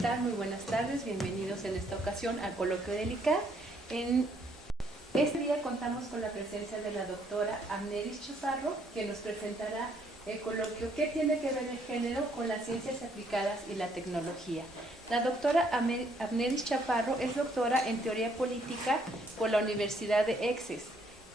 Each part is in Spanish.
tal? Muy buenas tardes, bienvenidos en esta ocasión al Coloquio del ICA. En este día contamos con la presencia de la doctora Amneris Chaparro, que nos presentará el coloquio ¿Qué tiene que ver el género con las ciencias aplicadas y la tecnología? La doctora Amneris Chaparro es doctora en Teoría Política por la Universidad de Exes.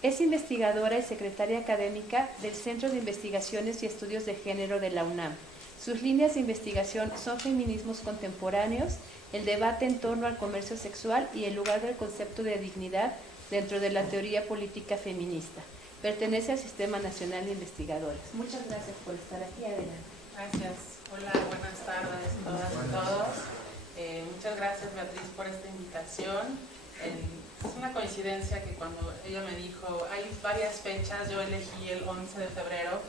Es investigadora y secretaria académica del Centro de Investigaciones y Estudios de Género de la UNAM. Sus líneas de investigación son feminismos contemporáneos, el debate en torno al comercio sexual y el lugar del concepto de dignidad dentro de la teoría política feminista. Pertenece al Sistema Nacional de Investigadores. Muchas gracias por estar aquí. Adelante. Gracias. Hola, buenas tardes a todas y todos. Muchas gracias, Beatriz, por esta invitación. Es una coincidencia que cuando ella me dijo, hay varias fechas, yo elegí el 11 de febrero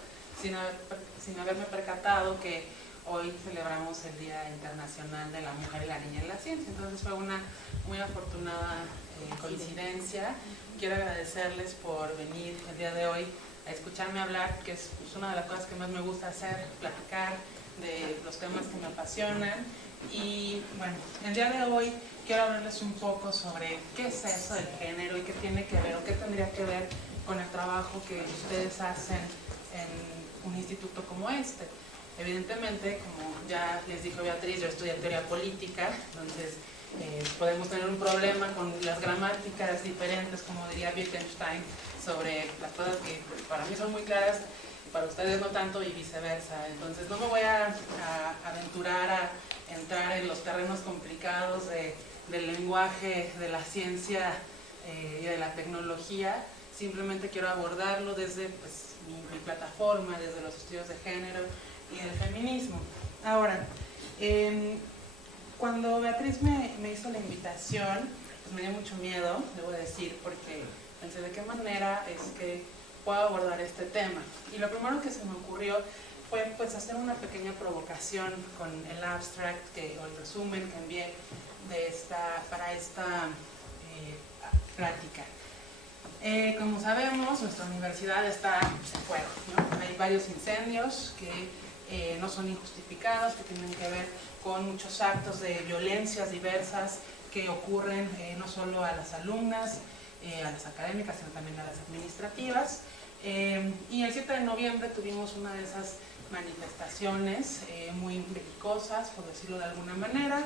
sin haberme percatado que hoy celebramos el Día Internacional de la Mujer y la Niña en la Ciencia. Entonces fue una muy afortunada coincidencia. Quiero agradecerles por venir el día de hoy a escucharme hablar, que es una de las cosas que más me gusta hacer, platicar de los temas que me apasionan. Y bueno, el día de hoy quiero hablarles un poco sobre qué es eso del género y qué tiene que ver o qué tendría que ver con el trabajo que ustedes hacen en un instituto como este. Evidentemente, como ya les dijo Beatriz, yo estudié teoría política, entonces podemos tener un problema con las gramáticas diferentes, como diría Wittgenstein, sobre las cosas que para mí son muy claras, para ustedes no tanto y viceversa. Entonces no me voy a aventurar a entrar en los terrenos complicados del lenguaje, de la ciencia y de la tecnología. Simplemente quiero abordarlo desde mi plataforma, desde los estudios de género y el feminismo. Ahora, cuando Beatriz me hizo la invitación, pues me dio mucho miedo, debo decir, porque pensé de qué manera es que puedo abordar este tema. Y lo primero que se me ocurrió fue hacer una pequeña provocación con el abstract o el resumen que envié para esta plática. Como sabemos, nuestra universidad está en fuego, ¿no? Hay varios incendios que no son injustificados, que tienen que ver con muchos actos de violencias diversas que ocurren no solo a las alumnas, a las académicas, sino también a las administrativas. Y el 7 de noviembre tuvimos una de esas manifestaciones muy belicosas, por decirlo de alguna manera,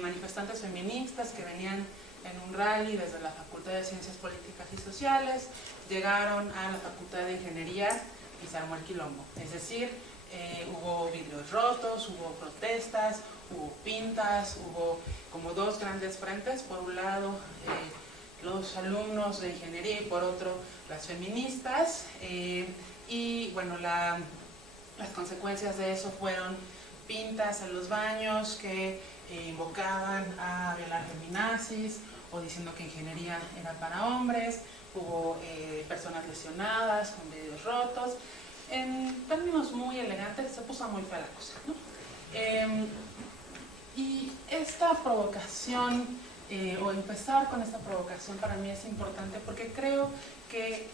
manifestantes feministas que venían en un rally desde la Facultad de Ciencias Políticas y Sociales, llegaron a la Facultad de Ingeniería y se armó el quilombo. Es decir, hubo vidrios rotos, hubo protestas, hubo pintas, hubo como dos grandes frentes, por un lado los alumnos de ingeniería y por otro las feministas, y bueno, las consecuencias de eso fueron pintas en los baños que invocaban a violar feminazis o diciendo que ingeniería era para hombres, hubo personas lesionadas con vidrios rotos. En términos muy elegantes se puso muy fea la cosa, ¿no? Y esta provocación, o empezar con esta provocación, para mí es importante porque creo que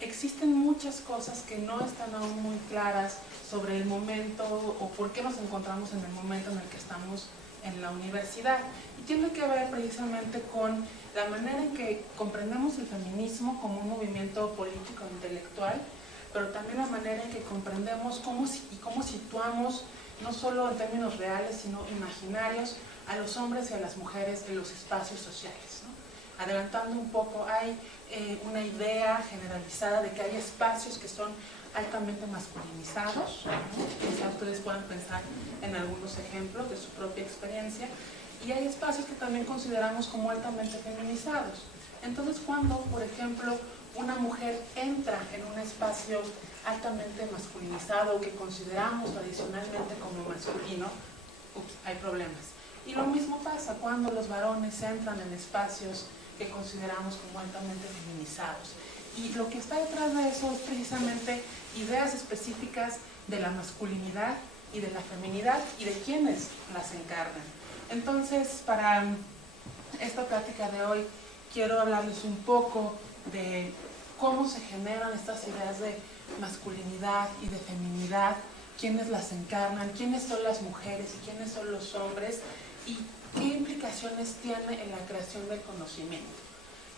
existen muchas cosas que no están aún muy claras sobre el momento o por qué nos encontramos en el momento en el que estamos en la universidad. Y tiene que ver precisamente con la manera en que comprendemos el feminismo como un movimiento político e intelectual, pero también la manera en que comprendemos cómo situamos, no solo en términos reales, sino imaginarios, a los hombres y a las mujeres en los espacios sociales, ¿no? Adelantando un poco, hay una idea generalizada de que hay espacios que son altamente masculinizados, ¿no? Quizá ustedes puedan pensar en algunos ejemplos de su propia experiencia, y hay espacios que también consideramos como altamente feminizados. Entonces, cuando, por ejemplo, una mujer entra en un espacio altamente masculinizado que consideramos tradicionalmente como masculino, hay problemas. Y lo mismo pasa cuando los varones entran en espacios que consideramos como altamente feminizados. Y lo que está detrás de eso es precisamente ideas específicas de la masculinidad y de la feminidad y de quienes las encarnan. Entonces, para esta plática de hoy, quiero hablarles un poco de cómo se generan estas ideas de masculinidad y de feminidad, quiénes las encarnan, quiénes son las mujeres y quiénes son los hombres, y qué implicaciones tiene en la creación del conocimiento.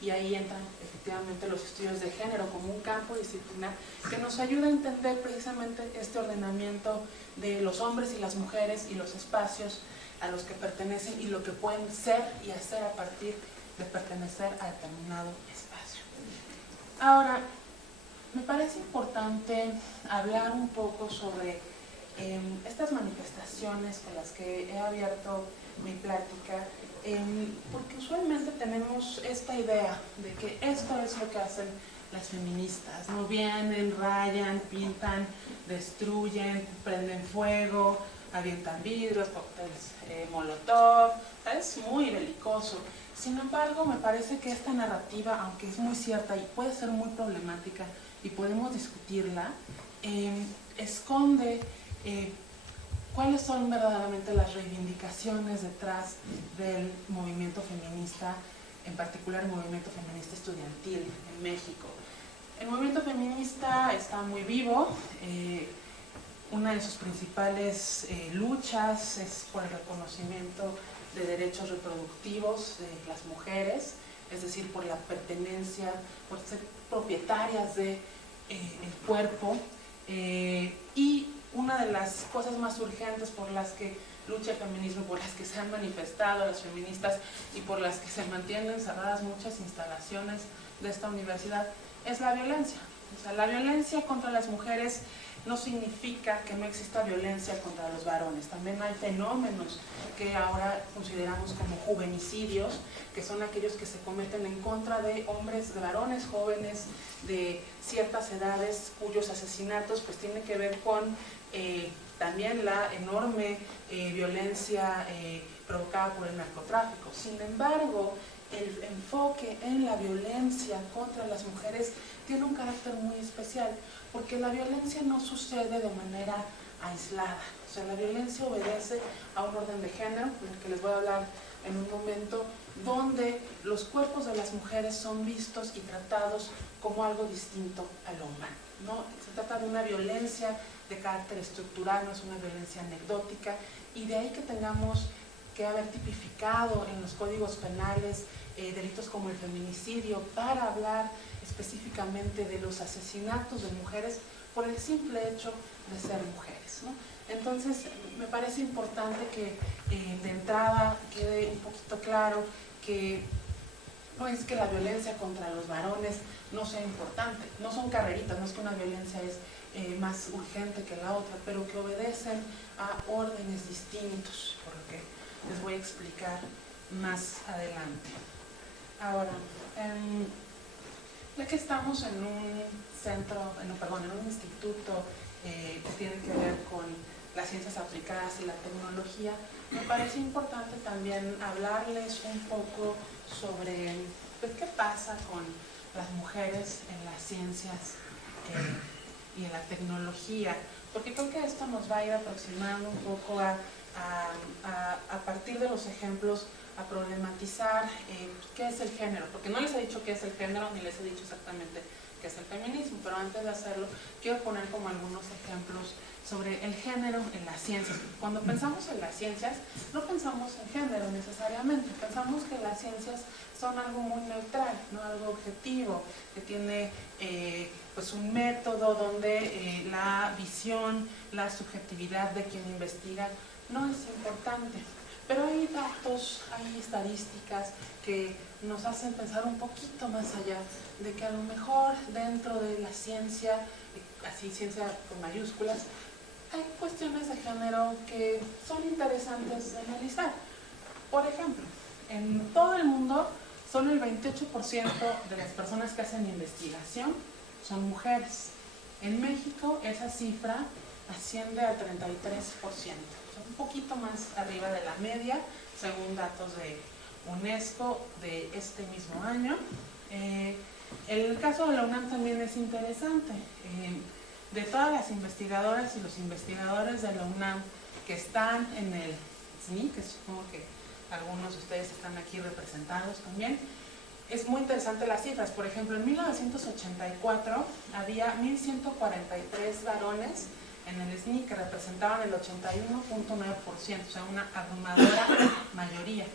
Y ahí entran efectivamente los estudios de género como un campo disciplinar que nos ayuda a entender precisamente este ordenamiento de los hombres y las mujeres y los espacios a los que pertenecen y lo que pueden ser y hacer a partir de pertenecer a determinado espacio. Ahora, me parece importante hablar un poco sobre estas manifestaciones con las que he abierto mi plática, porque usualmente tenemos esta idea de que esto es lo que hacen las feministas, ¿no? Vienen, rayan, pintan, destruyen, prenden fuego, avientan vidrios, cócteles molotov, es muy belicoso. Sin embargo, me parece que esta narrativa, aunque es muy cierta y puede ser muy problemática y podemos discutirla, esconde cuáles son verdaderamente las reivindicaciones detrás del movimiento feminista, en particular el movimiento feminista estudiantil en México. El movimiento feminista está muy vivo. Una de sus principales luchas es por el reconocimiento de derechos reproductivos de las mujeres, es decir, por la pertenencia, por ser propietarias del cuerpo. Y una de las cosas más urgentes por las que lucha el feminismo, por las que se han manifestado las feministas y por las que se mantienen cerradas muchas instalaciones de esta universidad, es la violencia. O sea, la violencia contra las mujeres no significa que no exista violencia contra los varones. También hay fenómenos que ahora consideramos como juvenicidios, que son aquellos que se cometen en contra de hombres, de varones jóvenes de ciertas edades, cuyos asesinatos pues tienen que ver con también la enorme violencia provocada por el narcotráfico. Sin embargo, el enfoque en la violencia contra las mujeres tiene un carácter muy especial, porque la violencia no sucede de manera aislada. O sea, la violencia obedece a un orden de género, del que les voy a hablar en un momento, donde los cuerpos de las mujeres son vistos y tratados como algo distinto al humano, ¿no? Se trata de una violencia de carácter estructural, no es una violencia anecdótica, y de ahí que tengamos que haber tipificado en los códigos penales delitos como el feminicidio para hablar específicamente de los asesinatos de mujeres por el simple hecho de ser mujeres, ¿no? Entonces, me parece importante que de entrada quede un poquito claro que no es que la violencia contra los varones no sea importante, no son carreritas, no es que una violencia es más urgente que la otra, pero que obedecen a órdenes distintos, por lo que les voy a explicar más adelante. Ahora, ya que estamos en un centro, en un instituto que tiene que ver con las ciencias aplicadas y la tecnología, me parece importante también hablarles un poco sobre pues, qué pasa con las mujeres en las ciencias y en la tecnología, porque creo que esto nos va a ir aproximando un poco a partir de los ejemplos, a problematizar qué es el género, porque no les he dicho qué es el género, ni les he dicho exactamente qué es el feminismo, pero antes de hacerlo, quiero poner como algunos ejemplos sobre el género en las ciencias. Cuando pensamos en las ciencias, no pensamos en género necesariamente, pensamos que las ciencias son algo muy neutral, ¿no? Algo objetivo, que tiene pues un método donde la visión, la subjetividad de quien investiga no es importante. Pero hay datos, hay estadísticas que nos hacen pensar un poquito más allá, de que a lo mejor dentro de la ciencia, así ciencia con mayúsculas, hay cuestiones de género que son interesantes de analizar. Por ejemplo, en todo el mundo, solo el 28% de las personas que hacen investigación son mujeres. En México, esa cifra asciende al 33%. Un poquito más arriba de la media, según datos de UNESCO de este mismo año. El caso de la UNAM también es interesante. De todas las investigadoras y los investigadores de la UNAM que están en el SNI, que supongo que algunos de ustedes están aquí representados también, es muy interesante las cifras. Por ejemplo, en 1984 había 1.143 varones en el SNI, que representaban el 81.9%, o sea, una abrumadora mayoría.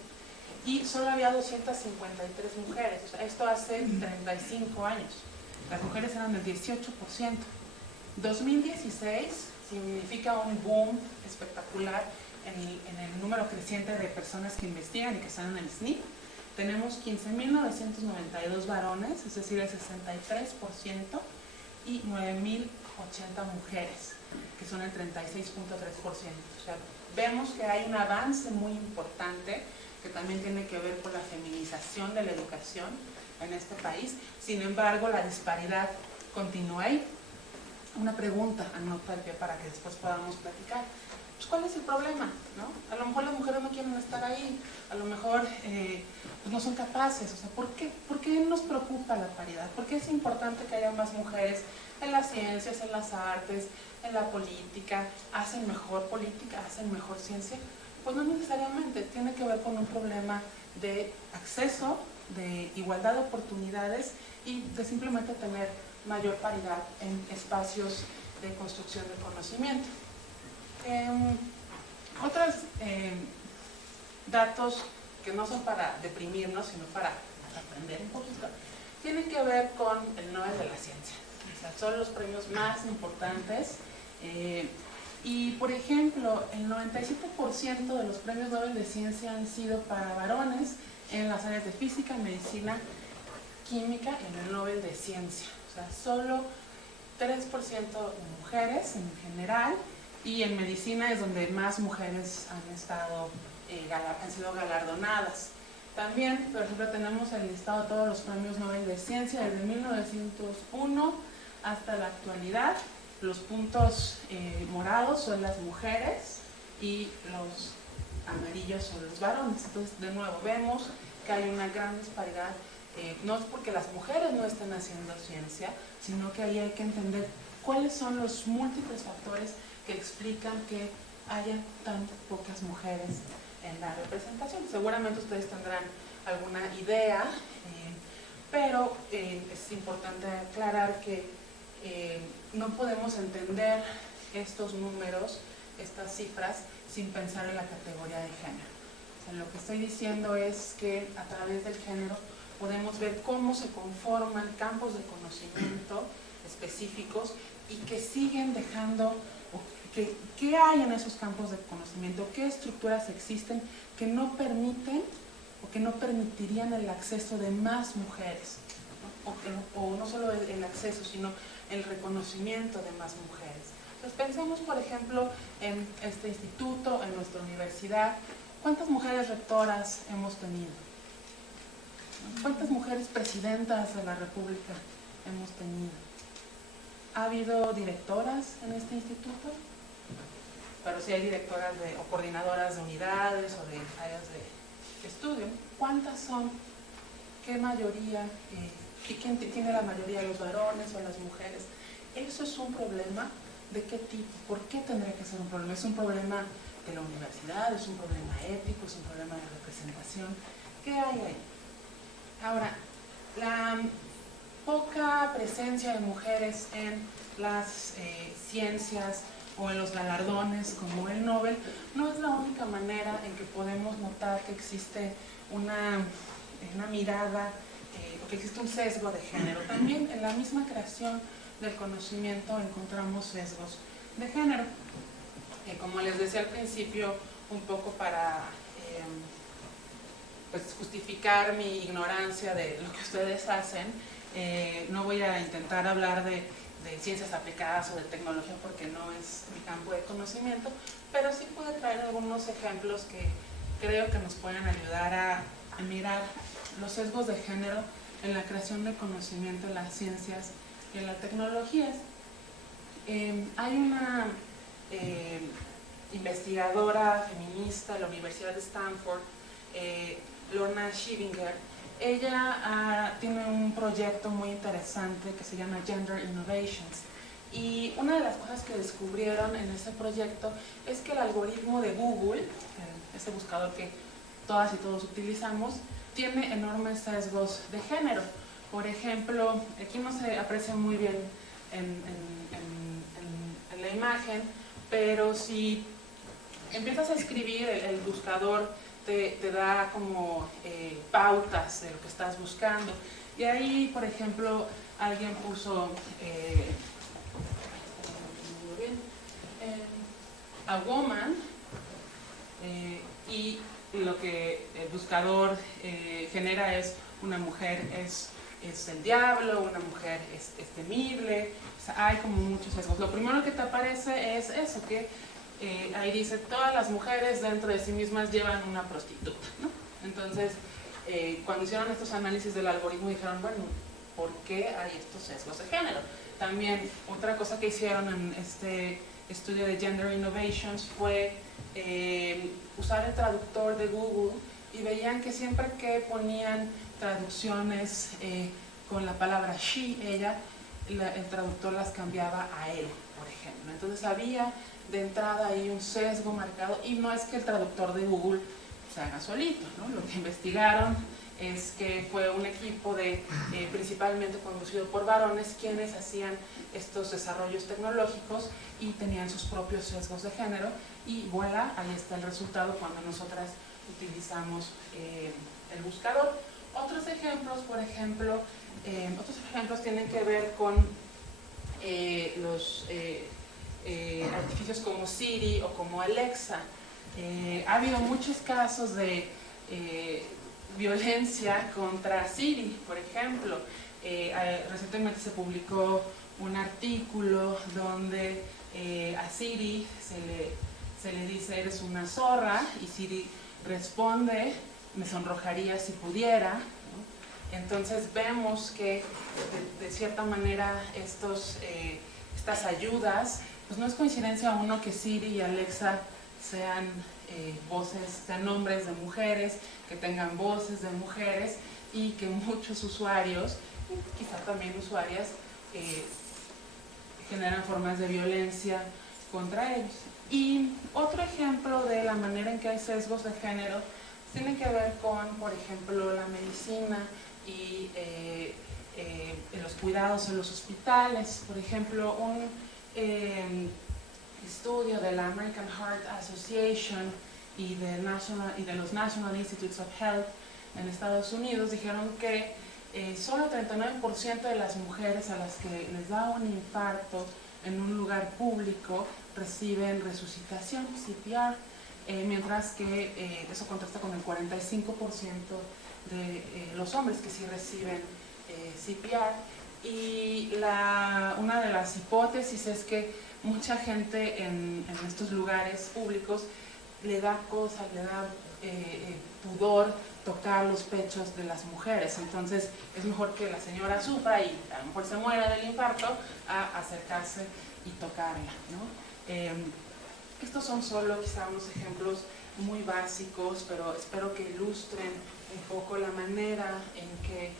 Y solo había 253 mujeres, o sea, esto hace 35 años. Las mujeres eran del 18%. 2016 significa un boom espectacular en el número creciente de personas que investigan y que están en el SNI. Tenemos 15.992 varones, es decir, el 63%, y 9.080 mujeres, que son el 36.3%. O sea, vemos que hay un avance muy importante que también tiene que ver con la feminización de la educación en este país. Sin embargo, la disparidad continúa ahí. Una pregunta, anota el pie para que después podamos platicar. Pues, ¿cuál es el problema? ¿No? A lo mejor las mujeres no quieren estar ahí, a lo mejor pues no son capaces. O sea, ¿por qué nos preocupa la paridad? ¿Por qué es importante que haya más mujeres en las ciencias, en las artes, en la política? ¿Hacen mejor política? ¿Hacen mejor ciencia? Pues no necesariamente, tiene que ver con un problema de acceso, de igualdad de oportunidades y de simplemente tener mayor paridad en espacios de construcción de conocimiento. Otros datos que no son para deprimirnos, sino para aprender un poquito, tienen que ver con el Nobel de la Ciencia. O sea, son los premios más importantes. Y, por ejemplo, el 97% de los premios Nobel de Ciencia han sido para varones en las áreas de física, medicina, química y en el Nobel de Ciencia. O sea, solo 3% mujeres en general, y en medicina es donde más mujeres han sido galardonadas. También, por ejemplo, tenemos el listado de todos los premios Nobel de Ciencia desde 1901 hasta la actualidad. Los puntos morados son las mujeres y los amarillos son los varones. Entonces, de nuevo, vemos que hay una gran disparidad. No es porque las mujeres no estén haciendo ciencia, sino que ahí hay que entender cuáles son los múltiples factores que explican que haya tan pocas mujeres en la representación. Seguramente ustedes tendrán alguna idea, pero es importante aclarar que no podemos entender estos números, estas cifras, sin pensar en la categoría de género. O sea, lo que estoy diciendo es que a través del género podemos ver cómo se conforman campos de conocimiento específicos y que siguen dejando, ¿qué hay en esos campos de conocimiento? ¿Qué estructuras existen que no permiten o que no permitirían el acceso de más mujeres? O no solo el acceso, sino el reconocimiento de más mujeres. Entonces pensemos, por ejemplo, en este instituto, en nuestra universidad. ¿Cuántas mujeres rectoras hemos tenido? ¿Cuántas mujeres presidentas de la República hemos tenido? ¿Ha habido directoras en este instituto? Pero sí hay directoras o coordinadoras de unidades o de áreas de estudio. ¿Cuántas son? ¿Qué mayoría? ¿Quién tiene la mayoría, los varones o las mujeres? ¿Eso es un problema? ¿De qué tipo? ¿Por qué tendría que ser un problema? ¿Es un problema de la universidad? ¿Es un problema ético? ¿Es un problema de representación? ¿Qué hay ahí? Ahora, la poca presencia de mujeres en las ciencias o en los galardones como el Nobel no es la única manera en que podemos notar que existe una mirada o que existe un sesgo de género. También en la misma creación del conocimiento encontramos sesgos de género. Como les decía al principio, un poco para pues justificar mi ignorancia de lo que ustedes hacen, no voy a intentar hablar de ciencias aplicadas o de tecnología porque no es mi campo de conocimiento, pero sí puedo traer algunos ejemplos que creo que nos pueden ayudar a mirar los sesgos de género en la creación de conocimiento en las ciencias y en las tecnologías. Hay una investigadora feminista de la Universidad de Stanford, Lorna Schivinger. Ella tiene un proyecto muy interesante que se llama Gender Innovations, y una de las cosas que descubrieron en ese proyecto es que el algoritmo de Google, ese buscador que todas y todos utilizamos, tiene enormes sesgos de género. Por ejemplo, aquí no se aprecia muy bien en la imagen, pero si empiezas a escribir, el buscador te da como pautas de lo que estás buscando. Y ahí, por ejemplo, alguien puso a woman, y lo que el buscador genera es una mujer es el diablo, una mujer es temible. O sea, hay como muchos sesgos. Lo primero que te aparece es eso, que ahí dice, todas las mujeres dentro de sí mismas llevan una prostituta, ¿no? Entonces, cuando hicieron estos análisis del algoritmo dijeron, bueno, ¿por qué hay estos sesgos de género? También otra cosa que hicieron en este estudio de Gender Innovations fue usar el traductor de Google, y veían que siempre que ponían traducciones con la palabra she, ella, el traductor las cambiaba a él, por ejemplo. Entonces había de entrada ahí un sesgo marcado, y no es que el traductor de Google se haga solito, ¿no? Lo que investigaron es que fue un equipo principalmente conducido por varones quienes hacían estos desarrollos tecnológicos y tenían sus propios sesgos de género, y voilà, ahí está el resultado cuando nosotras utilizamos el buscador. Otros ejemplos, por ejemplo, tienen que ver con los artificios como Siri o como Alexa. Ha habido muchos casos de violencia contra Siri, por ejemplo. Recientemente se publicó un artículo donde a Siri se le dice eres una zorra, y Siri responde me sonrojaría si pudiera, ¿no? Entonces vemos que de cierta manera estas ayudas, pues no es coincidencia uno que Siri y Alexa sean sean nombres de mujeres, que tengan voces de mujeres, y que muchos usuarios, quizá también usuarias, generan formas de violencia contra ellos. Y otro ejemplo de la manera en que hay sesgos de género tiene que ver con, por ejemplo, la medicina y los cuidados en los hospitales. Por ejemplo, un estudio de la American Heart Association y de los National Institutes of Health en Estados Unidos dijeron que solo 39% de las mujeres a las que les da un infarto en un lugar público reciben resucitación, CPR, mientras que eso contrasta con el 45% de los hombres que sí reciben CPR. Y una de las hipótesis es que mucha gente en estos lugares públicos le da pudor tocar los pechos de las mujeres. Entonces es mejor que la señora sufra y a lo mejor se muera del infarto a acercarse y tocarla, ¿no? Estos son solo quizá unos ejemplos muy básicos, pero espero que ilustren un poco la manera en que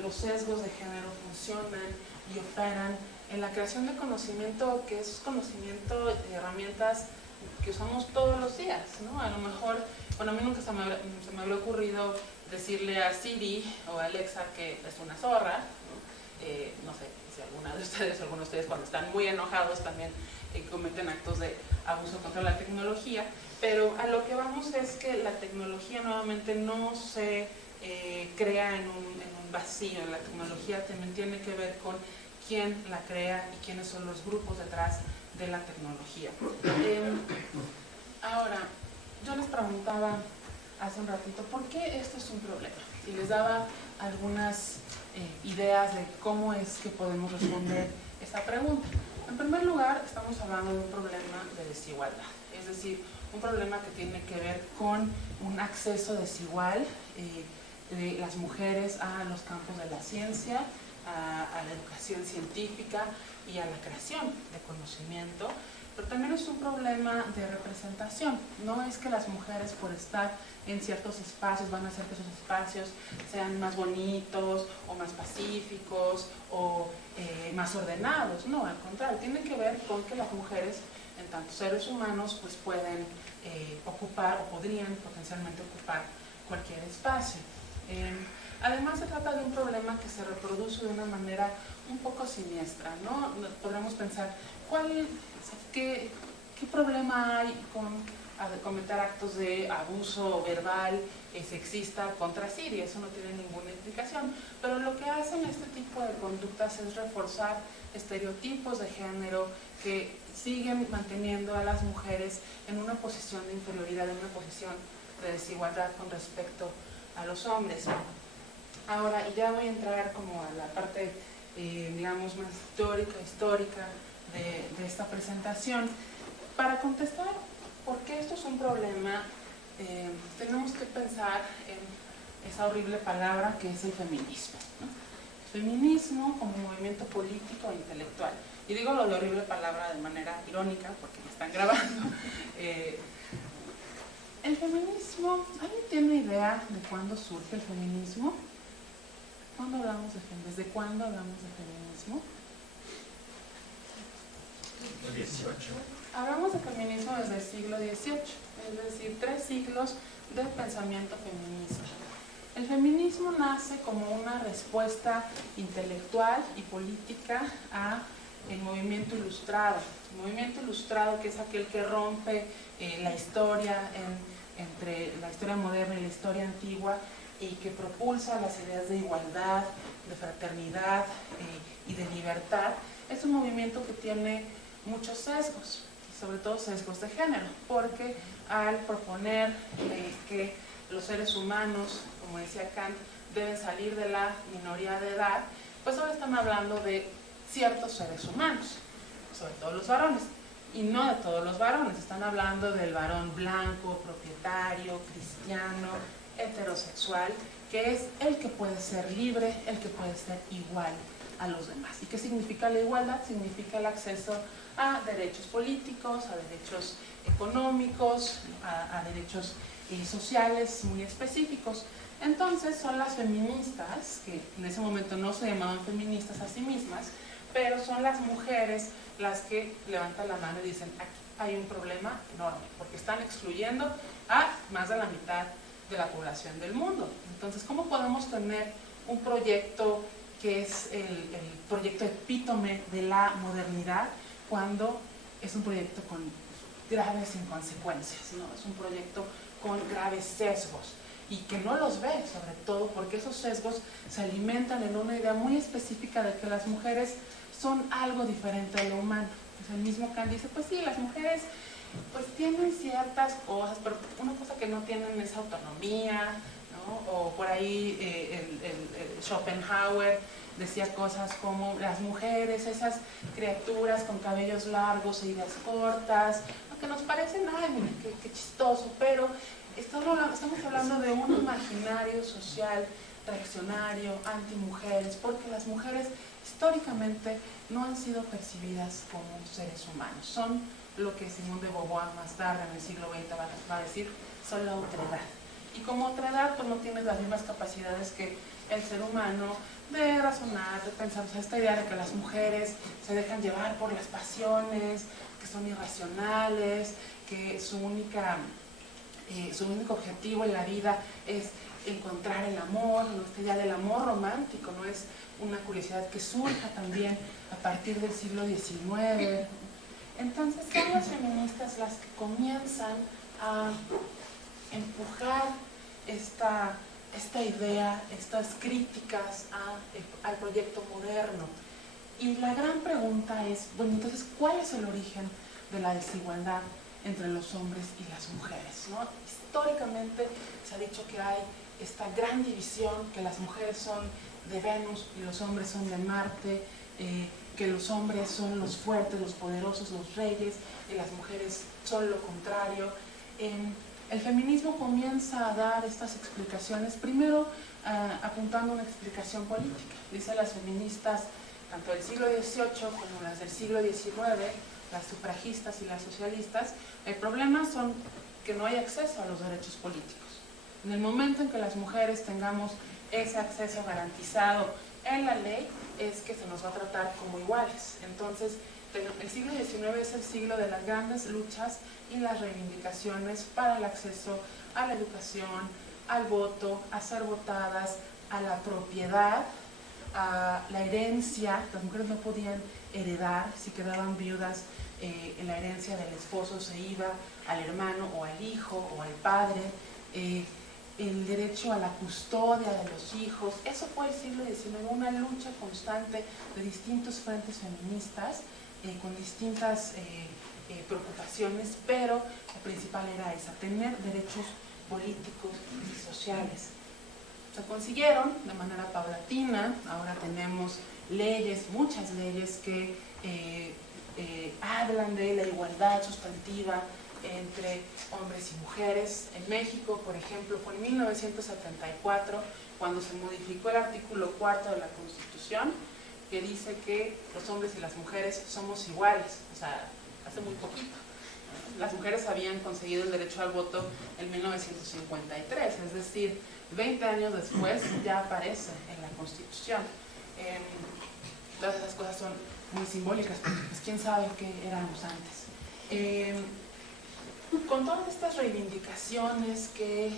los sesgos de género funcionan y operan en la creación de conocimiento, que es conocimiento de herramientas que usamos todos los días, ¿no? A lo mejor, bueno, a mí nunca se me habría ocurrido decirle a Siri o a Alexa que es una zorra, ¿no? No sé si alguno de ustedes cuando están muy enojados también cometen actos de abuso contra la tecnología, pero a lo que vamos es que la tecnología nuevamente no se crea en un vacío. La tecnología también tiene que ver con quién la crea y quiénes son los grupos detrás de la tecnología. Ahora, yo les preguntaba hace un ratito, ¿por qué esto es un problema? Y les daba algunas ideas de cómo es que podemos responder esta pregunta. En primer lugar, estamos hablando de un problema de desigualdad, es decir, un problema que tiene que ver con un acceso desigual de las mujeres a los campos de la ciencia, a la educación científica y a la creación de conocimiento, pero también es un problema de representación. No es que las mujeres por estar en ciertos espacios van a hacer que esos espacios sean más bonitos o más pacíficos o más ordenados, no, al contrario, tiene que ver con que las mujeres en tanto seres humanos pues pueden ocupar o podrían potencialmente ocupar cualquier espacio. Además se trata de un problema que se reproduce de una manera un poco siniestra, ¿no? Podremos pensar, qué problema hay con cometer actos de abuso verbal sexista contra Siria? Eso no tiene ninguna explicación, pero lo que hacen este tipo de conductas es reforzar estereotipos de género que siguen manteniendo a las mujeres en una posición de inferioridad, en una posición de desigualdad con respecto a los hombres. Ahora, y ya voy a entrar como a la parte, digamos, más histórica de esta presentación. Para contestar por qué esto es un problema, tenemos que pensar en esa horrible palabra que es el feminismo, ¿no? El feminismo como movimiento político e intelectual. Y digo lo de horrible palabra de manera irónica porque me están grabando. El feminismo, ¿alguien tiene idea de cuándo surge el feminismo? ¿Desde cuándo hablamos de feminismo? 18. Hablamos de feminismo desde el siglo XVIII, es decir, 3 siglos de pensamiento feminista. El feminismo nace como una respuesta intelectual y política a el movimiento ilustrado. El movimiento ilustrado, que es aquel que rompe la historia entre la historia moderna y la historia antigua, y que propulsa las ideas de igualdad, de fraternidad y de libertad, es un movimiento que tiene muchos sesgos, y sobre todo sesgos de género, porque al proponer que los seres humanos, como decía Kant, deben salir de la minoría de edad, pues ahora están hablando de ciertos seres humanos, sobre todo los varones, y no de todos los varones, están hablando del varón blanco, propietario, cristiano, heterosexual, que es el que puede ser libre, el que puede ser igual a los demás. ¿Y qué significa la igualdad? Significa el acceso a derechos políticos, a derechos económicos, a derechos sociales muy específicos. Entonces son las feministas, que en ese momento no se llamaban feministas a sí mismas, pero son las mujeres las que levantan la mano y dicen, aquí hay un problema enorme, porque están excluyendo a más de la mitad de la población del mundo. Entonces, ¿cómo podemos tener un proyecto que es el proyecto epítome de la modernidad cuando es un proyecto con graves inconsecuencias, ¿no? Es un proyecto con graves sesgos y que no los ve, sobre todo porque esos sesgos se alimentan en una idea muy específica de que las mujeres son algo diferente a lo humano. Pues el mismo Kant dice, pues sí, las mujeres pues tienen ciertas cosas, pero una cosa que no tienen es autonomía, ¿no? O por ahí el Schopenhauer decía cosas como las mujeres, esas criaturas con cabellos largos e ideas cortas, que nos parecen, ay, mira, qué chistoso, pero estamos hablando de un imaginario social reaccionario, anti-mujeres, porque las mujeres históricamente no han sido percibidas como seres humanos, son lo que Simone de Beauvoir más tarde en el siglo XX va a decir, son la otredad. Y como otredad, pues no tienes las mismas capacidades que el ser humano de razonar, de pensar, o sea, esta idea de que las mujeres se dejan llevar por las pasiones, que son irracionales, que su único objetivo en la vida es encontrar el amor, ¿no? Esta idea del amor romántico, no es una curiosidad que surja también a partir del siglo XIX. Entonces son las feministas las que comienzan a empujar esta idea, estas críticas al proyecto moderno. Y la gran pregunta es, bueno, entonces, ¿cuál es el origen de la desigualdad entre los hombres y las mujeres, ¿no? Históricamente se ha dicho que hay esta gran división, que las mujeres son de Venus y los hombres son de Marte, que los hombres son los fuertes, los poderosos, los reyes, y las mujeres son lo contrario. El feminismo comienza a dar estas explicaciones, primero apuntando a una explicación política. Dice las feministas, tanto del siglo XVIII como las del siglo XIX, las sufragistas y las socialistas, el problema son que no hay acceso a los derechos políticos. En el momento en que las mujeres tengamos ese acceso garantizado en la ley, es que se nos va a tratar como iguales. Entonces, el siglo XIX es el siglo de las grandes luchas y las reivindicaciones para el acceso a la educación, al voto, a ser votadas, a la propiedad, a la herencia. Las mujeres no podían heredar, si quedaban viudas, en la herencia del esposo se iba al hermano o al hijo o al padre. El derecho a la custodia de los hijos, eso fue el siglo XIX, una lucha constante de distintos frentes feministas, con distintas preocupaciones, pero la principal era esa, tener derechos políticos y sociales. Se consiguieron de manera paulatina. Ahora tenemos leyes, muchas leyes que hablan de la igualdad sustantiva entre hombres y mujeres. En México, por ejemplo, fue en 1974 cuando se modificó el artículo 4 de la Constitución, que dice que los hombres y las mujeres somos iguales. O sea, hace muy poquito. Las mujeres habían conseguido el derecho al voto en 1953, es decir, 20 años después ya aparece en la Constitución. Todas esas cosas son muy simbólicas, porque pues quién sabe qué éramos antes. Con todas estas reivindicaciones que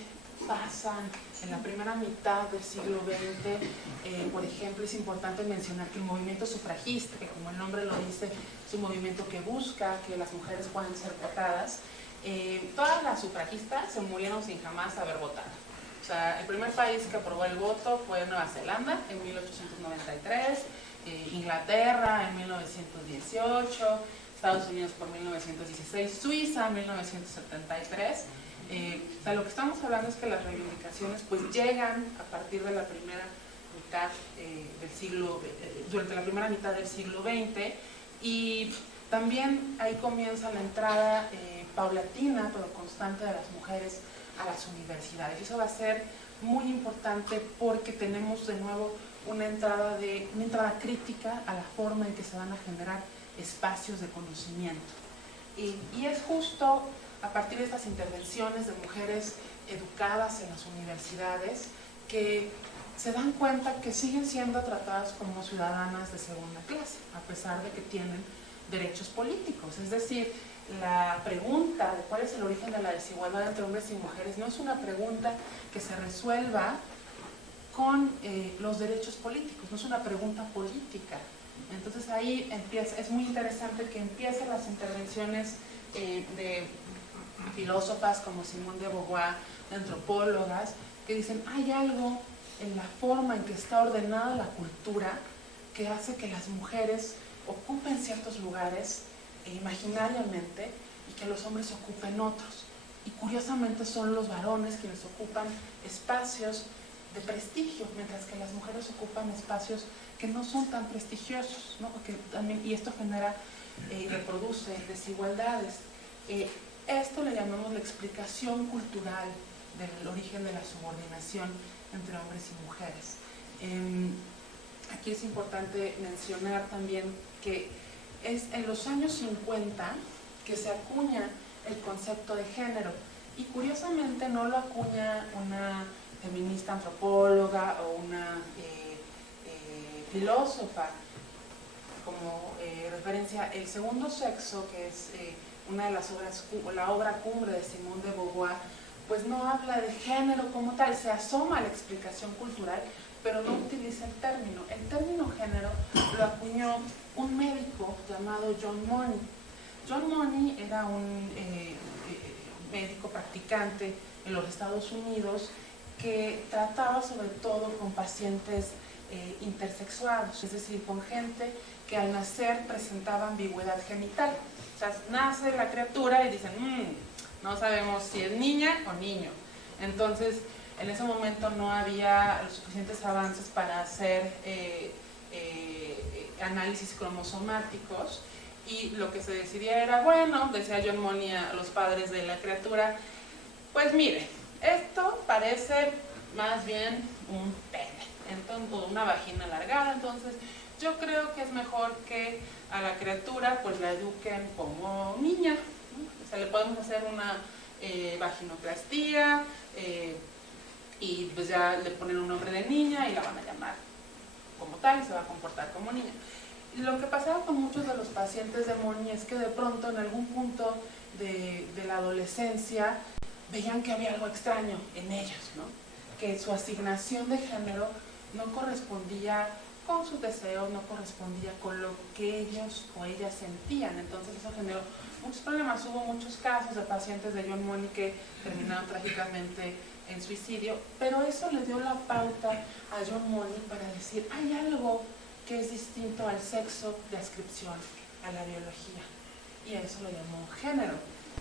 pasan en la primera mitad del siglo XX, por ejemplo, es importante mencionar que el movimiento sufragista, que como el nombre lo dice, es un movimiento que busca que las mujeres puedan ser votadas, todas las sufragistas se murieron sin jamás haber votado. O sea, el primer país que aprobó el voto fue Nueva Zelanda en 1893, Inglaterra en 1918, Estados Unidos por 1916, Suiza en 1973. O sea, lo que estamos hablando es que las reivindicaciones pues llegan a partir de la primera mitad del siglo, durante la primera mitad del siglo XX, y también ahí comienza la entrada paulatina pero constante de las mujeres a las universidades. Y eso va a ser muy importante porque tenemos de nuevo una entrada crítica a la forma en que se van a generar espacios de conocimiento. Y es justo a partir de estas intervenciones de mujeres educadas en las universidades que se dan cuenta que siguen siendo tratadas como ciudadanas de segunda clase, a pesar de que tienen derechos políticos. Es decir, la pregunta de cuál es el origen de la desigualdad entre hombres y mujeres no es una pregunta que se resuelva con los derechos políticos, no es una pregunta política. Entonces ahí empieza, es muy interesante que empiecen las intervenciones de filósofas como Simone de Beauvoir, de antropólogas, que dicen, hay algo en la forma en que está ordenada la cultura que hace que las mujeres ocupen ciertos lugares imaginariamente y que los hombres ocupen otros. Y curiosamente son los varones quienes ocupan espacios de prestigio, mientras que las mujeres ocupan espacios que no son tan prestigiosos, ¿no? Porque también, y esto genera y reproduce desigualdades. Esto le llamamos la explicación cultural del origen de la subordinación entre hombres y mujeres. Aquí es importante mencionar también que es en los años 50 que se acuña el concepto de género, y curiosamente no lo acuña una feminista antropóloga o una filósofa como referencia. El segundo sexo, que es una de las obras, la obra cumbre de Simone de Beauvoir, pues no habla de género como tal, se asoma a la explicación cultural, pero no utiliza el término. El término género lo acuñó un médico llamado John Money. John Money era un médico practicante en los Estados Unidos que trataba sobre todo con pacientes intersexuados, es decir, con gente que al nacer presentaba ambigüedad genital. O sea, nace la criatura y dicen, no sabemos si es niña o niño. Entonces, en ese momento no había los suficientes avances para hacer análisis cromosomáticos, y lo que se decidía era, bueno, decía John Money a los padres de la criatura, pues mire, esto parece más bien un pene, entonces, o una vagina alargada, entonces yo creo que es mejor que a la criatura pues la eduquen como niña, ¿no? O sea, le podemos hacer una vaginoplastía, y pues ya le ponen un nombre de niña y la van a llamar como tal y se va a comportar como niña. Y lo que pasaba con muchos de los pacientes de Money es que de pronto en algún punto de la adolescencia veían que había algo extraño en ellos, ¿no? que su asignación de género no correspondía con sus deseos, no correspondía con lo que ellos o ellas sentían. Entonces eso generó muchos problemas. Hubo muchos casos de pacientes de John Money que terminaron trágicamente en suicidio, pero eso le dio la pauta a John Money para decir, hay algo que es distinto al sexo de ascripción, a la biología, y a eso lo llamó género.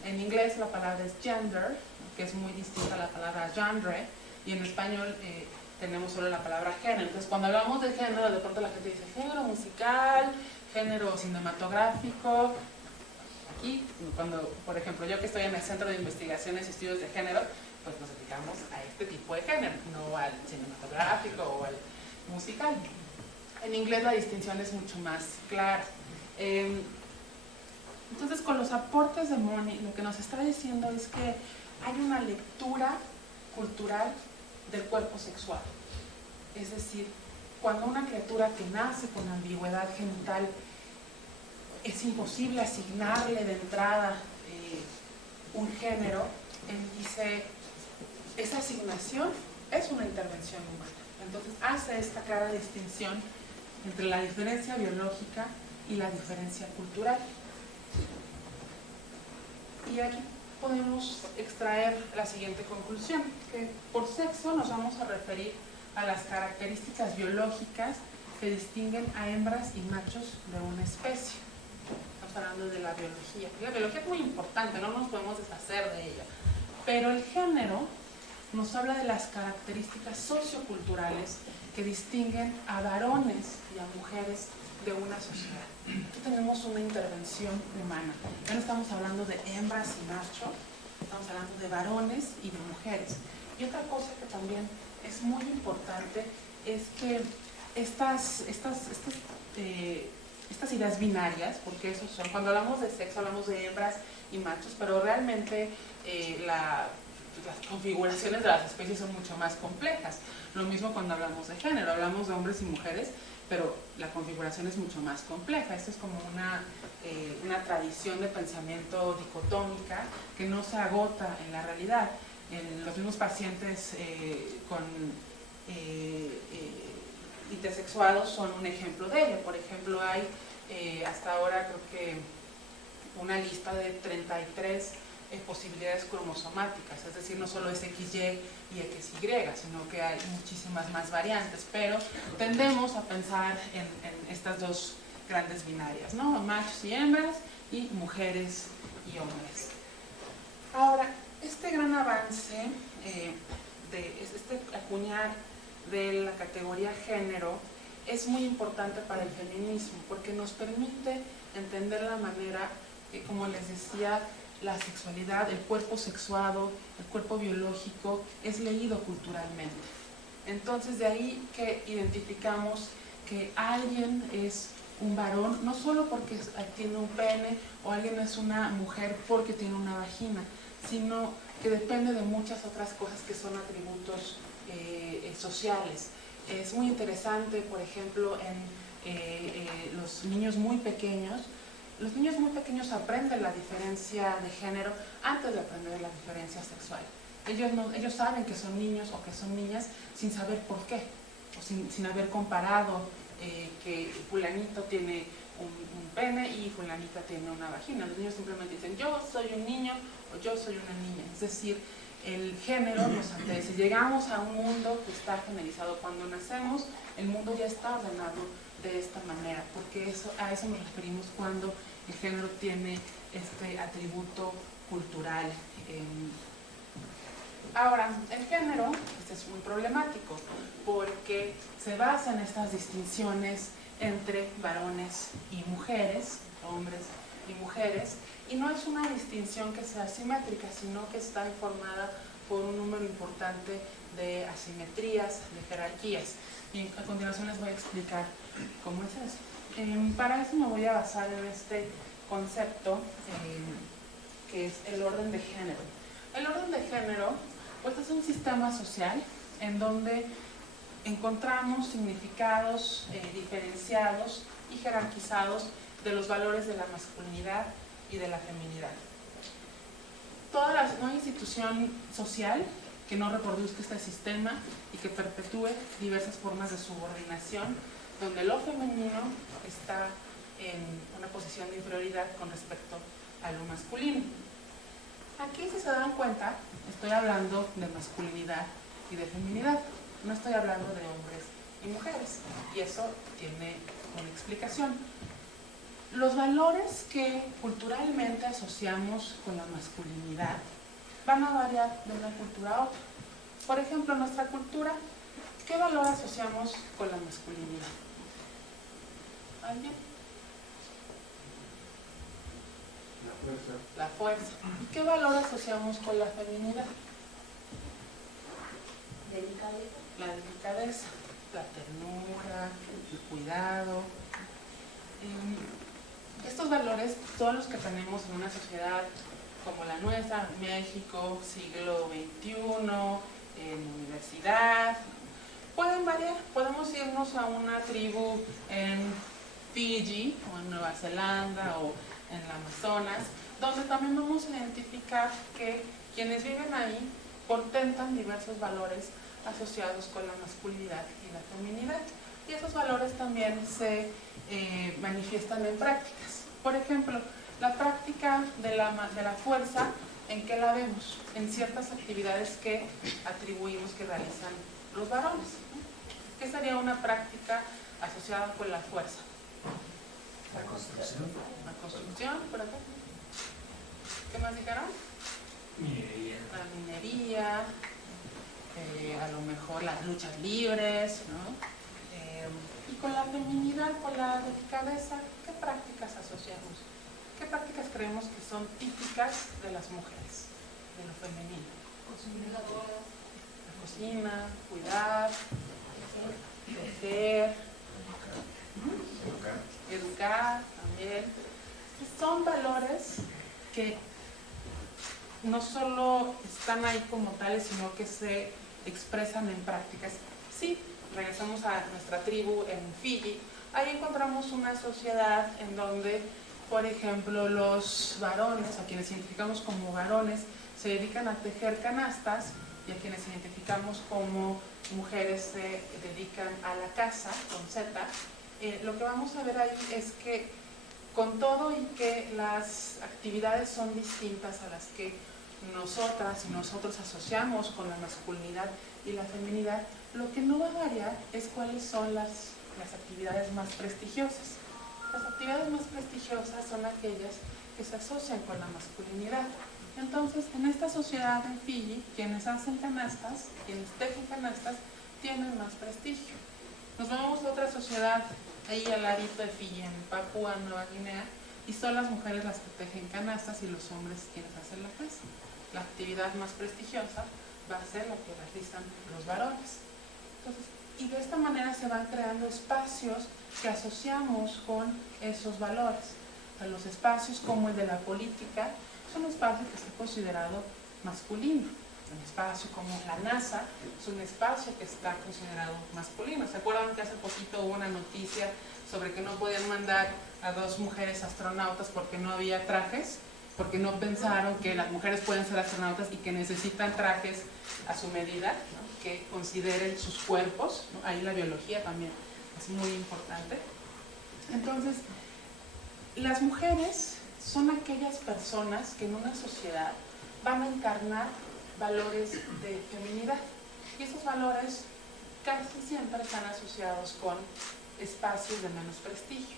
En inglés la palabra es gender, que es muy distinta a la palabra genre, y en español tenemos solo la palabra género. Entonces cuando hablamos de género, de pronto la gente dice género musical, género cinematográfico. Aquí, cuando, por ejemplo, yo que estoy en el Centro de Investigaciones y Estudios de Género, pues nos dedicamos a este tipo de género, no al cinematográfico o al musical. En inglés la distinción es mucho más clara. Entonces, con los aportes de Money, lo que nos está diciendo es que hay una lectura cultural del cuerpo sexual. Es decir, cuando una criatura que nace con ambigüedad genital, es imposible asignarle de entrada un género, él dice, esa asignación es una intervención humana. Entonces hace esta clara distinción entre la diferencia biológica y la diferencia cultural. Y aquí podemos extraer la siguiente conclusión, que por sexo nos vamos a referir a las características biológicas que distinguen a hembras y machos de una especie. Estamos hablando de la biología. La biología es muy importante, no nos podemos deshacer de ella. Pero el género nos habla de las características socioculturales que distinguen a varones y a mujeres de una sociedad. Aquí tenemos una intervención humana. Ya no estamos hablando de hembras y machos, estamos hablando de varones y de mujeres. Y otra cosa que también es muy importante es que estas ideas binarias, porque eso son, cuando hablamos de sexo hablamos de hembras y machos, pero realmente las configuraciones de las especies son mucho más complejas. Lo mismo cuando hablamos de género, hablamos de hombres y mujeres, pero la configuración es mucho más compleja. Esto es como una tradición de pensamiento dicotómica que no se agota en la realidad. Los mismos pacientes intersexuados son un ejemplo de ello. Por ejemplo, hay hasta ahora creo que una lista de 33 posibilidades cromosomáticas, es decir, no solo es XY y XY, sino que hay muchísimas más variantes, pero tendemos a pensar en estas dos grandes binarias, ¿no? Machos y hembras y mujeres y hombres. Ahora, este gran avance, este acuñar de la categoría género es muy importante para el feminismo porque nos permite entender la manera que, como les decía, la sexualidad, el cuerpo sexuado, el cuerpo biológico es leído culturalmente. Entonces de ahí que identificamos que alguien es un varón, no solo porque tiene un pene, o alguien es una mujer porque tiene una vagina, sino que depende de muchas otras cosas que son atributos sociales. Es muy interesante, por ejemplo, en los niños muy pequeños. Los niños muy pequeños aprenden la diferencia de género antes de aprender la diferencia sexual. Ellos saben que son niños o que son niñas sin saber por qué, o sin haber comparado que fulanito tiene un pene y fulanita tiene una vagina. Los niños simplemente dicen yo soy un niño o yo soy una niña. Es decir, el género nos antecede. Llegamos a un mundo que está generalizado. Cuando nacemos, el mundo ya está ordenado de esta manera, porque a eso nos referimos cuando el género tiene este atributo cultural. Ahora, el género es muy problemático porque se basa en estas distinciones entre varones y mujeres, hombres y mujeres, y no es una distinción que sea simétrica, sino que está informada por un número importante de asimetrías, de jerarquías. Y a continuación les voy a explicar cómo es eso. Para eso me voy a basar en este concepto que es el orden de género. El orden de género pues es un sistema social en donde encontramos significados diferenciados y jerarquizados de los valores de la masculinidad y de la feminidad. No hay institución social que no reproduzca este sistema y que perpetúe diversas formas de subordinación, donde lo femenino está en una posición de inferioridad con respecto a lo masculino. Aquí, si se dan cuenta, estoy hablando de masculinidad y de feminidad, no estoy hablando de hombres y mujeres, y eso tiene una explicación. Los valores que culturalmente asociamos con la masculinidad van a variar de una cultura a otra. Por ejemplo, en nuestra cultura, ¿qué valor asociamos con la masculinidad? ¿Alguien? La fuerza. ¿Y qué valor asociamos con la feminidad? Delicadeza. La delicadeza, la ternura, el cuidado. Estos valores, todos los que tenemos en una sociedad como la nuestra, México, siglo XXI, en universidad, pueden variar. Podemos irnos a una tribu en Fiji o en Nueva Zelanda o en el Amazonas, donde también vamos a identificar que quienes viven ahí portentan diversos valores asociados con la masculinidad y la feminidad. Y esos valores también se manifiestan en prácticas. Por ejemplo, la práctica de la fuerza, ¿en qué la vemos? En ciertas actividades que atribuimos que realizan los varones. ¿Qué sería una práctica asociada con la fuerza? La construcción. La construcción, por acá. ¿Qué más dijeron? Minería. La minería, a lo mejor las luchas libres, ¿no? Y con la feminidad, con la delicadeza, ¿qué prácticas asociamos? ¿Qué prácticas creemos que son típicas de las mujeres, de lo femenino? La cocina, cuidar, tejer, educar también. Son valores que no solo están ahí como tales, sino que se expresan en prácticas. Sí, regresamos a nuestra tribu en Fiji, ahí encontramos una sociedad en donde, por ejemplo, los varones, a quienes identificamos como varones, se dedican a tejer canastas, y a quienes identificamos como mujeres se dedican a la caza, con Z. Lo que vamos a ver ahí es que, con todo y que las actividades son distintas a las que nosotras y nosotros asociamos con la masculinidad y la feminidad, lo que no va a variar es cuáles son las actividades más prestigiosas. Las actividades más prestigiosas son aquellas que se asocian con la masculinidad. Entonces, en esta sociedad en Fiji, quienes hacen canastas, quienes tejen canastas, tienen más prestigio. Nos vamos a otra sociedad, ahí al ladito de Fiji, en Papúa Nueva Guinea, y son las mujeres las que tejen canastas y los hombres quienes hacen la caza. La actividad más prestigiosa va a ser la que realizan los varones. Entonces, y de esta manera se van creando espacios que asociamos con esos valores. O sea, los espacios como el de la política son espacios que está considerado masculino. Un espacio como la NASA es un espacio que está considerado masculino. ¿Se acuerdan que hace poquito hubo una noticia sobre que no podían mandar a 2 mujeres astronautas porque no había trajes? Porque no pensaron que las mujeres pueden ser astronautas y que necesitan trajes a su medida, ¿no? Que consideren sus cuerpos, ¿no? Ahí la biología también es muy importante. Entonces, las mujeres son aquellas personas que en una sociedad van a encarnar valores de feminidad. Y esos valores casi siempre están asociados con espacios de menos prestigio.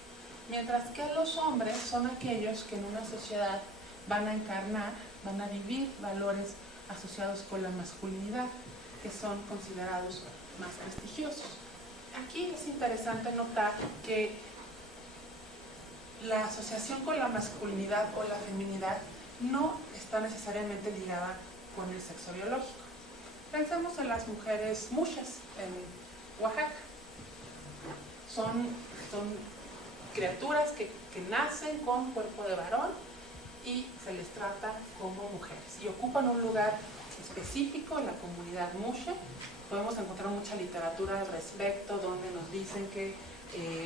Mientras que los hombres son aquellos que en una sociedad van a encarnar, van a vivir valores asociados con la masculinidad, que son considerados más prestigiosos. Aquí es interesante notar que la asociación con la masculinidad o la feminidad no está necesariamente ligada con el sexo biológico. Pensemos en las mujeres muxas en Oaxaca. Son criaturas que nacen con cuerpo de varón y se les trata como mujeres y ocupan un lugar específico en la comunidad muxe. Podemos encontrar mucha literatura al respecto donde nos dicen que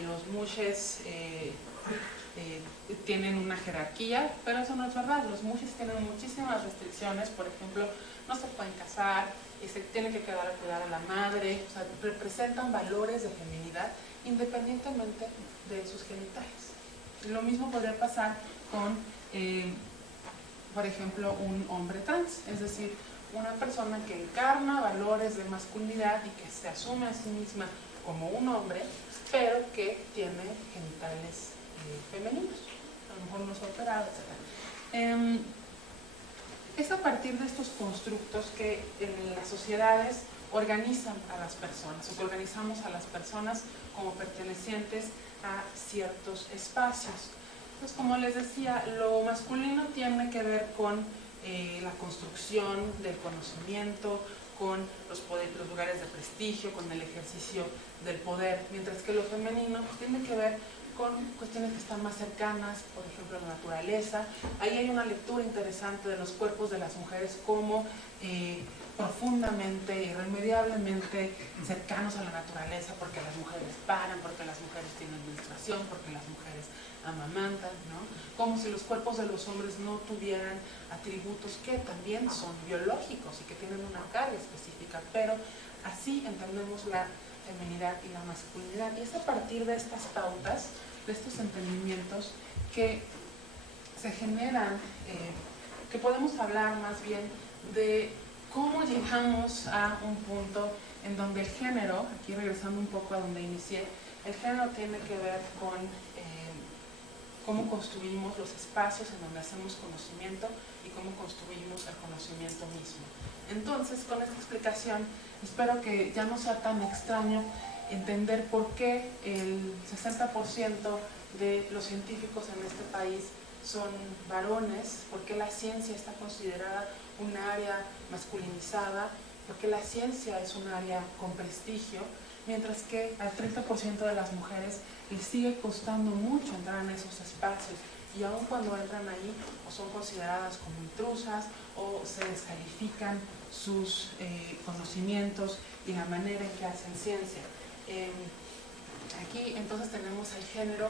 los mushes tienen una jerarquía, pero eso no es verdad. Los mushes tienen muchísimas restricciones, por ejemplo, no se pueden casar, se tienen que quedar a cuidar a la madre, o sea, representan valores de feminidad independientemente de sus genitales. Lo mismo podría pasar con, por ejemplo, un hombre trans, es decir, una persona que encarna valores de masculinidad y que se asume a sí misma como un hombre, pero que tiene genitales femeninos, a lo mejor no se ha operado, etc. Es a partir de estos constructos que en las sociedades organizan a las personas, o que organizamos a las personas como pertenecientes a ciertos espacios. Entonces, como les decía, lo masculino tiene que ver con la construcción del conocimiento, con los lugares de prestigio, con el ejercicio del poder, mientras que lo femenino pues, tiene que ver con cuestiones que están más cercanas, por ejemplo, la naturaleza. Ahí hay una lectura interesante de los cuerpos de las mujeres como profundamente, irremediablemente cercanos a la naturaleza, porque las mujeres paran, porque las mujeres tienen menstruación, porque las mujeres amamantan, ¿no? Como si los cuerpos de los hombres no tuvieran atributos que también son biológicos y que tienen una carga específica, pero así entendemos la feminidad y la masculinidad. Y es a partir de estas pautas, de estos entendimientos, que se generan, que podemos hablar más bien de cómo llegamos a un punto en donde el género, aquí regresando un poco a donde inicié, el género tiene que ver con cómo construimos los espacios en donde hacemos conocimiento y cómo construimos el conocimiento mismo. Entonces, con esta explicación, espero que ya no sea tan extraño entender por qué el 60% de los científicos en este país son varones, por qué la ciencia está considerada un área masculinizada, por qué la ciencia es un área con prestigio, mientras que al 30% de las mujeres les sigue costando mucho entrar en esos espacios, y aun cuando entran ahí o son consideradas como intrusas o se descalifican sus conocimientos y la manera en que hacen ciencia. Aquí entonces tenemos el género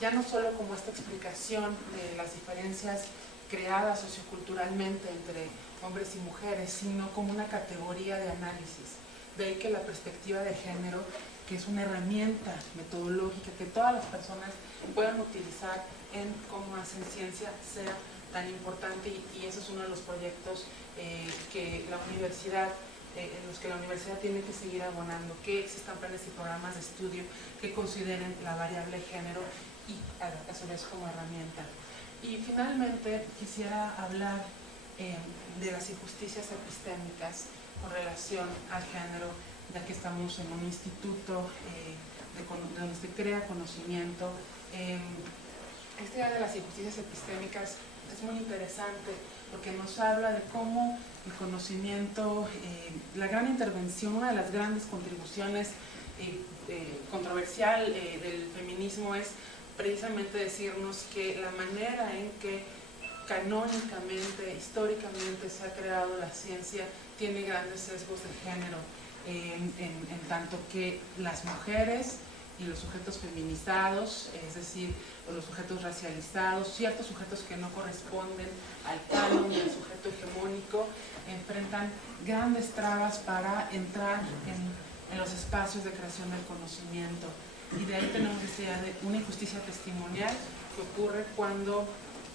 ya no solo como esta explicación de las diferencias creadas socioculturalmente entre hombres y mujeres, sino como una categoría de análisis. De ahí que la perspectiva de género, que es una herramienta metodológica que todas las personas puedan utilizar en cómo hacen ciencia, sea tan importante, y ese es uno de los proyectos que la universidad, en los que la universidad tiene que seguir abonando, que existan planes y programas de estudio que consideren la variable género y a su vez como herramienta. Y finalmente quisiera hablar de las injusticias epistémicas con relación al género, ya que estamos en un instituto donde se crea conocimiento. Esta idea de las injusticias epistémicas es muy interesante porque nos habla de cómo el conocimiento, la gran intervención, una de las grandes contribuciones controversial del feminismo es precisamente decirnos que la manera en que canónicamente, históricamente se ha creado la ciencia tiene grandes sesgos de género, en tanto que las mujeres y los sujetos feminizados, es decir, los sujetos racializados, ciertos sujetos que no corresponden al canon del sujeto hegemónico, enfrentan grandes trabas para entrar en los espacios de creación del conocimiento. Y de ahí tenemos esta idea de una injusticia testimonial que ocurre cuando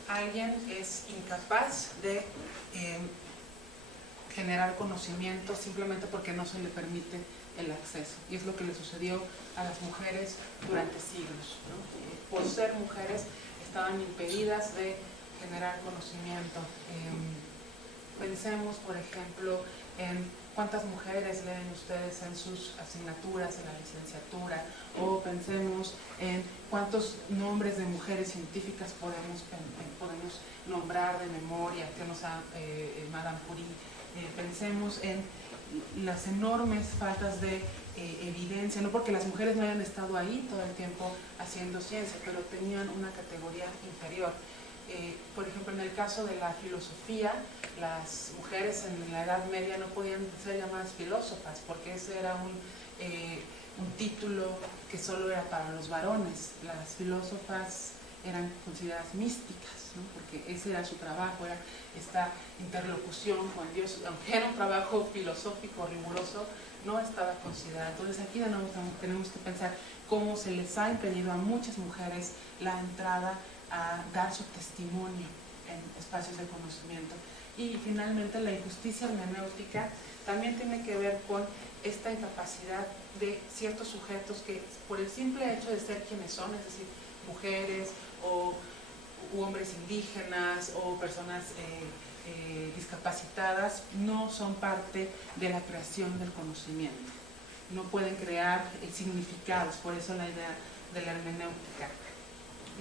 alguien es incapaz de generar conocimiento simplemente porque no se le permite el acceso. Y es lo que le sucedió a las mujeres durante siglos, ¿no? Por ser mujeres estaban impedidas de generar conocimiento. Pensemos, por ejemplo, en cuántas mujeres leen ustedes en sus asignaturas en la licenciatura, o pensemos en cuántos nombres de mujeres científicas podemos nombrar de memoria, que nos ha Madame Curie. Pensemos en las enormes faltas de evidencia, no porque las mujeres no hayan estado ahí todo el tiempo haciendo ciencia, pero tenían una categoría inferior. Por ejemplo, en el caso de la filosofía, las mujeres en la Edad Media no podían ser llamadas filósofas porque ese era un título que solo era para los varones. Las filósofas eran consideradas místicas, ¿no? Porque ese era su trabajo, era esta interlocución con Dios, aunque era un trabajo filosófico riguroso, no estaba considerada. Entonces aquí de nuevo tenemos que pensar cómo se les ha impedido a muchas mujeres la entrada a dar su testimonio en espacios de conocimiento. Y finalmente la injusticia hermenéutica también tiene que ver con esta incapacidad de ciertos sujetos que por el simple hecho de ser quienes son, es decir, mujeres u hombres indígenas o personas discapacitadas, no son parte de la creación del conocimiento. No pueden crear significados, por eso la idea de la hermenéutica.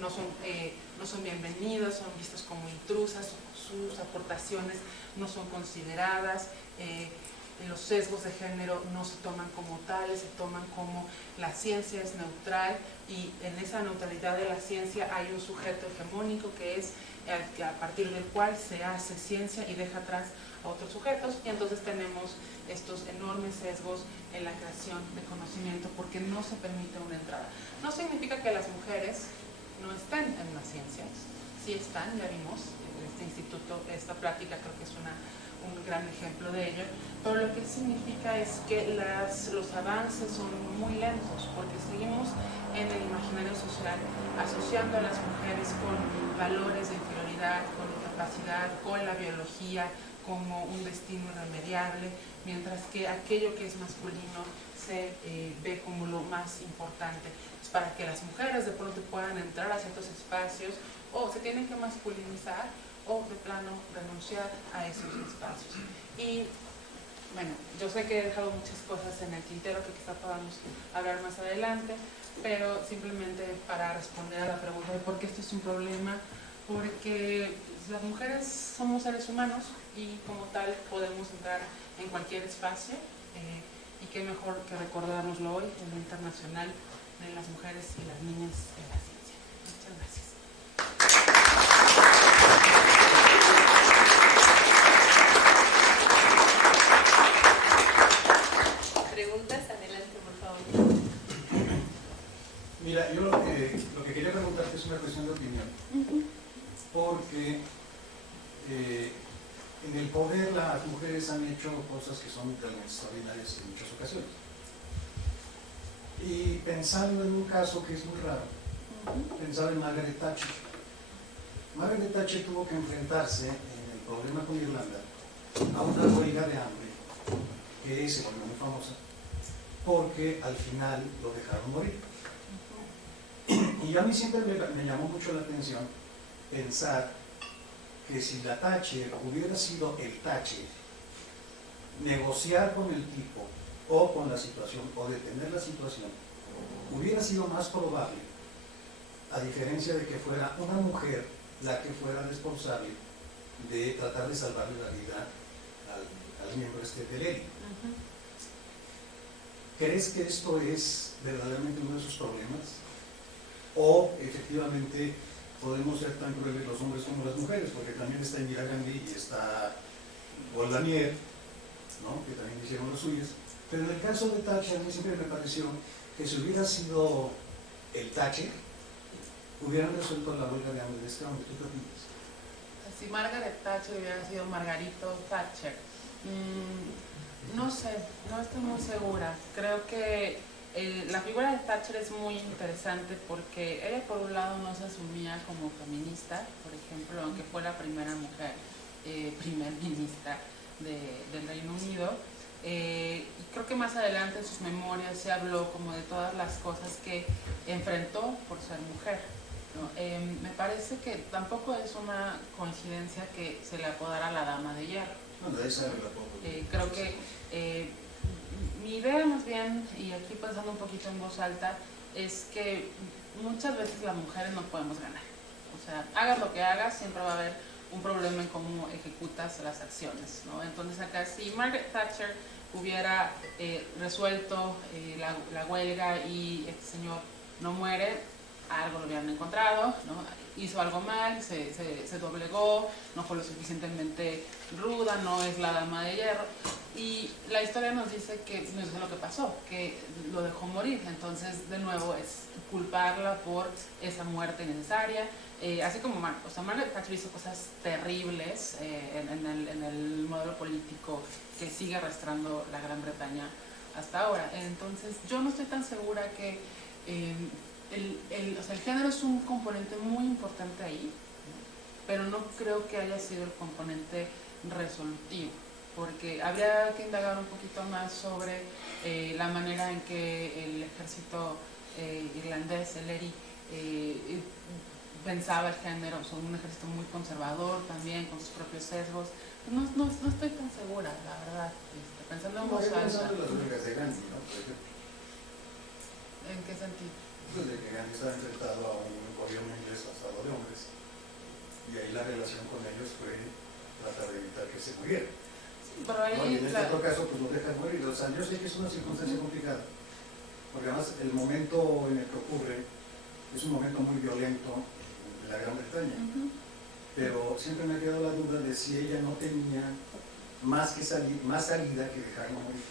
No son bienvenidos, son vistos como intrusas, sus aportaciones no son consideradas, los sesgos de género no se toman como tales, se toman como la ciencia es neutral y en esa neutralidad de la ciencia hay un sujeto hegemónico que es a partir del cual se hace ciencia y deja atrás a otros sujetos, y entonces tenemos estos enormes sesgos en la creación de conocimiento porque no se permite una entrada. No significa que las mujeres no estén en las ciencias, sí están, ya vimos, este instituto, esta plática creo que es un gran ejemplo de ello, pero lo que significa es que los avances son muy lentos porque seguimos en el imaginario social asociando a las mujeres con valores de inferioridad, con incapacidad, con la biología como un destino irremediable, mientras que aquello que es masculino se ve como lo más importante. Es para que las mujeres de pronto puedan entrar a ciertos espacios o se tienen que masculinizar o de plano renunciar a esos espacios. Y bueno, yo sé que he dejado muchas cosas en el tintero que quizá podamos hablar más adelante, pero simplemente para responder a la pregunta de por qué esto es un problema, porque las mujeres somos seres humanos y como tal podemos entrar en cualquier espacio y qué mejor que recordárnoslo hoy en el Internacional de las Mujeres y las Niñas en la Ciencia. Muchas gracias. Preguntas, adelante, por favor. Mira, yo lo que quería preguntarte es una cuestión de opinión, porque en el poder las mujeres han hecho cosas que son realmente extraordinarias en muchas ocasiones. Y pensando en un caso que es muy raro, pensaba en Margaret Thatcher. Margaret Thatcher tuvo que enfrentarse en el problema con Irlanda a una huelga de hambre que se volvió muy famosa porque al final lo dejaron morir. Y a mí siempre me llamó mucho la atención pensar que si la Thatcher hubiera sido el Thatcher, negociar con el tipo o con la situación o detener la situación hubiera sido más probable, a diferencia de que fuera una mujer la que fuera responsable de tratar de salvarle la vida al miembro del élite. ¿Crees que esto es verdaderamente uno de sus problemas? ¿O efectivamente podemos ser tan crueles los hombres como las mujeres? Porque también está Indira Gandhi y está Golda Meir, ¿no?, que también hicieron las suyas. Pero en el caso de Thatcher, a mí siempre me pareció que si hubiera sido el Thatcher, hubieran resuelto la huelga de hambre de este hombre. ¿Tú qué opinas? Si Margaret Thatcher hubiera sido Margarito Thatcher, no sé, no estoy muy segura. Creo que la figura de Thatcher es muy interesante porque ella por un lado no se asumía como feminista, por ejemplo, aunque fue la primera mujer primer ministra del Reino Unido. Y creo que más adelante en sus memorias se habló como de todas las cosas que enfrentó por ser mujer, ¿no? Me parece que tampoco es una coincidencia que se le apodara la Dama de Hierro. Creo que mi idea más bien, y aquí pensando un poquito en voz alta, es que muchas veces las mujeres no podemos ganar. O sea, hagas lo que hagas, siempre va a haber un problema en cómo ejecutas las acciones, ¿no? Entonces acá, si Margaret Thatcher hubiera resuelto la huelga y este señor no muere, algo lo hubieran encontrado, ¿no? Hizo algo mal, se doblegó, no fue lo suficientemente ruda, no es la Dama de Hierro, Y la historia nos dice que no es lo que pasó, que lo dejó morir. Entonces, de nuevo, es culparla por esa muerte innecesaria. Así como Margaret Thatcher hizo cosas terribles en el modelo político que sigue arrastrando la Gran Bretaña hasta ahora. Entonces, yo no estoy tan segura que el género es un componente muy importante ahí, pero no creo que haya sido el componente resolutivo, porque habría que indagar un poquito más sobre la manera en que el ejército irlandés, el ERI, pensaba el género. Son un ejército muy conservador también, con sus propios sesgos. No estoy tan segura, la verdad, pensando en voz alta. Pensando en las huelgas de Gandhi, ¿no? Por ejemplo. ¿En qué sentido? Desde que Gandhi estaba enfrentado a un gobierno inglés basado de hombres, y ahí la relación con ellos fue tratar de evitar que se muriera. Pero ahí, ¿no? Y en este otro caso, pues lo dejan morir. O sea, yo sé que es una circunstancia complicada, porque además el momento en el que ocurre es un momento muy violento en la Gran Bretaña. Pero siempre me ha quedado la duda de si ella no tenía más salida que dejarlo morir.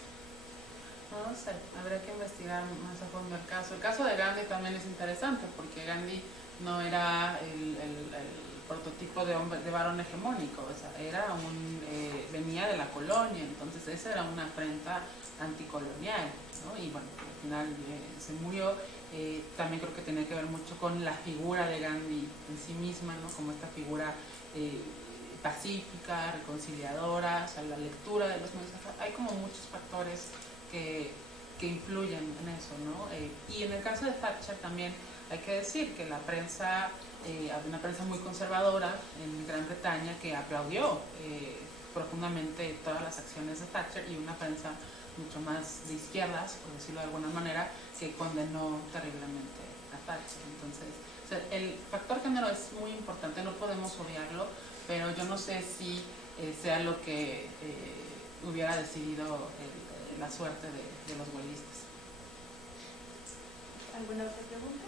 No sé, habría que investigar más a fondo el caso. El caso de Gandhi también es interesante, porque Gandhi no era el prototipo de hombre, de varón hegemónico, o sea, venía de la colonia, entonces esa era una afrenta anticolonial, ¿no? Y bueno, al final se murió. También creo que tenía que ver mucho con la figura de Gandhi en sí misma, ¿no? Como esta figura pacífica, reconciliadora, o sea, la lectura de los mensajes. Hay como muchos factores que influyen en eso, ¿no? Y en el caso de Thatcher también hay que decir que la prensa, había una prensa muy conservadora en Gran Bretaña que aplaudió profundamente todas las acciones de Thatcher, y una prensa mucho más de izquierdas, por decirlo de alguna manera, que condenó terriblemente a Thatcher. Entonces, o sea, el factor género es muy importante, no podemos obviarlo, pero yo no sé si sea lo que hubiera decidido la suerte de los huelguistas. ¿Alguna otra pregunta?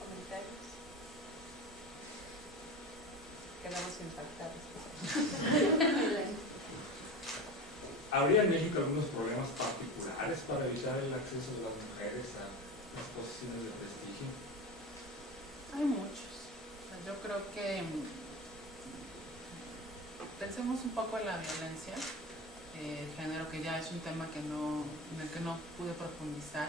¿Comentarios? Quedamos impactados. ¿Habría en México algunos problemas particulares para evitar el acceso de las mujeres a las posiciones de prestigio? Hay muchos. O sea, yo creo que pensemos un poco en la violencia, género, que ya es un tema en el que no pude profundizar.